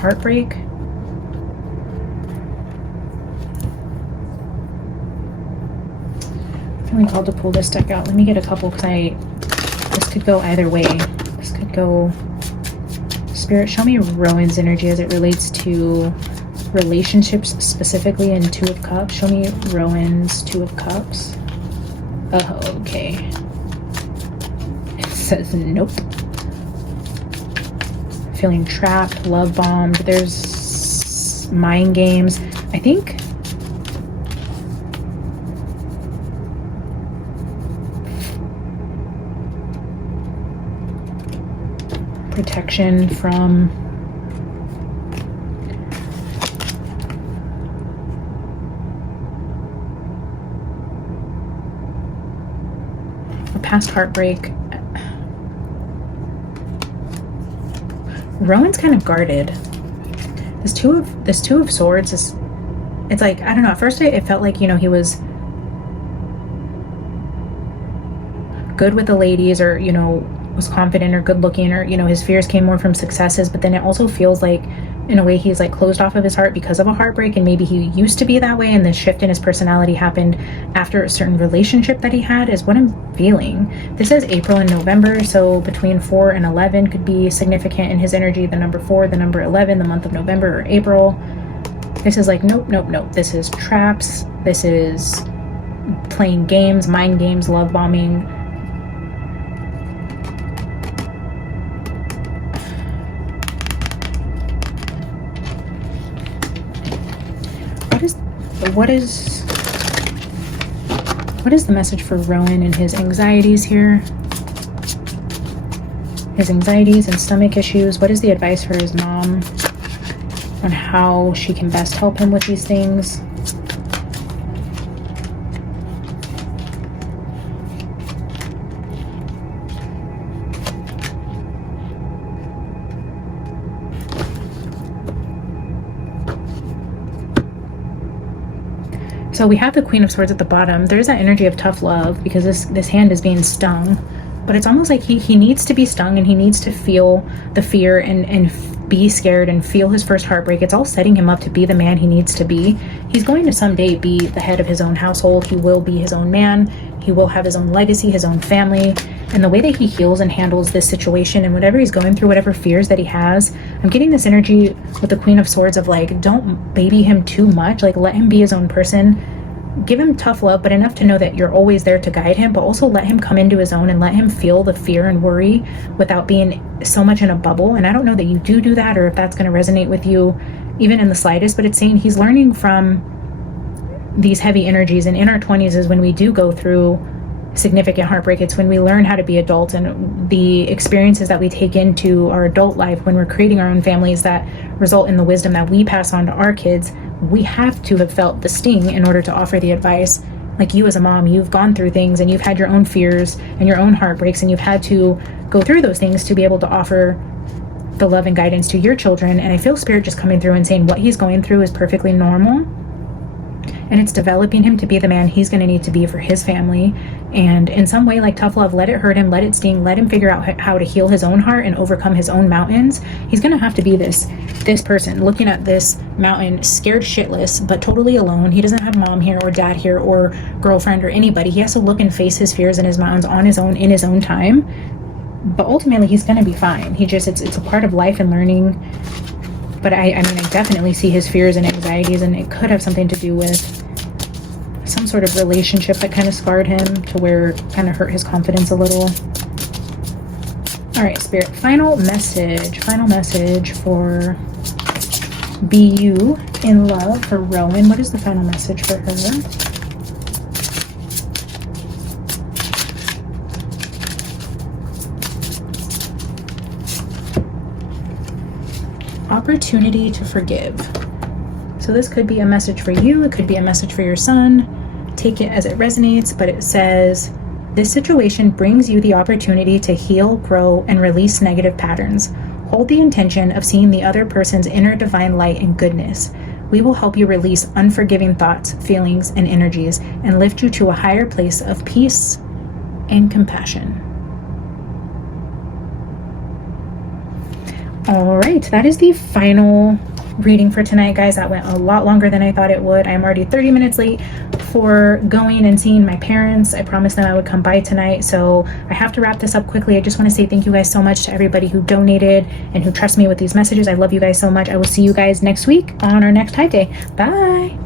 heartbreak. Feeling called to pull this deck out. Let me get a couple because this could go either way. This could go. Spirit, show me Rowan's energy as it relates to relationships, specifically in Two of Cups. Show me Rowan's Two of Cups. Oh, okay. says nope. Feeling trapped, love bombed. There's mind games. I think protection from a past heartbreak. Rowan's kind of guarded. This two of swords is, it's like, I don't know, at first it felt like, you know, he was good with the ladies, or, you know, was confident or good looking, or, you know, his fears came more from successes. But then it also feels like, in a way, he's like closed off of his heart because of a heartbreak, and maybe he used to be that way, and the shift in his personality happened after a certain relationship that he had, is what I'm feeling. This says April and November, so between 4 and 11 could be significant in his energy. The number 4, the number 11, the month of November or April. This is like, nope, nope, nope. This is traps. This is playing games, mind games, love bombing. What is the message for Rowan and his anxieties here? His anxieties and stomach issues. What is the advice for his mom on how she can best help him with these things? So we have the Queen of Swords at the bottom. There's that energy of tough love, because this hand is being stung. But it's almost like he needs to be stung, and he needs to feel the fear and be scared and feel his first heartbreak. It's all setting him up to be the man he needs to be. He's going to someday be the head of his own household. He will be his own man. He will have his own legacy, his own family. And the way that he heals and handles this situation and whatever he's going through, whatever fears that he has, I'm getting this energy with the Queen of Swords of like, don't baby him too much. Like, let him be his own person. Give him tough love, but enough to know that you're always there to guide him, but also let him come into his own and let him feel the fear and worry without being so much in a bubble. And I don't know that you do that, or if that's going to resonate with you even in the slightest, but it's saying he's learning from these heavy energies. And in our 20s is when we do go through significant heartbreak. It's when we learn how to be adults, and the experiences that we take into our adult life when we're creating our own families that result in the wisdom that we pass on to our kids. We have to have felt the sting in order to offer the advice. Like, you as a mom, you've gone through things, and you've had your own fears and your own heartbreaks, and you've had to go through those things to be able to offer the love and guidance to your children. And I feel Spirit just coming through and saying what he's going through is perfectly normal, and it's developing him to be the man he's going to need to be for his family. And in some way, like tough love, let it hurt him, let it sting, let him figure out how to heal his own heart and overcome his own mountains. He's going to have to be this person looking at this mountain, scared shitless, but totally alone. He doesn't have mom here or dad here or girlfriend or anybody. He has to look and face his fears and his mountains on his own, in his own time. But ultimately, he's going to be fine. It's a part of life and learning. But I mean, I definitely see his fears and anxieties, and it could have something to do with some sort of relationship that kind of scarred him to where it kind of hurt his confidence a little. All right, Spirit, final message for Beeyouinlove for Rowan. What is the final message for her? Opportunity to forgive. So this could be a message for you. It could be a message for your son. Take it as it resonates, but it says, this situation brings you the opportunity to heal, grow, and release negative patterns. Hold the intention of seeing the other person's inner divine light and goodness. We will help you release unforgiving thoughts, feelings, and energies, and lift you to a higher place of peace and compassion. All right, that is the final reading for tonight, guys. That went a lot longer than I thought it would. I'm already 30 minutes late for going and seeing my parents. I promised them I would come by tonight, so I have to wrap this up quickly. I just want to say thank you guys so much to everybody who donated and who trusts me with these messages. I love you guys so much. I will see you guys next week on our next Hive Day. Bye.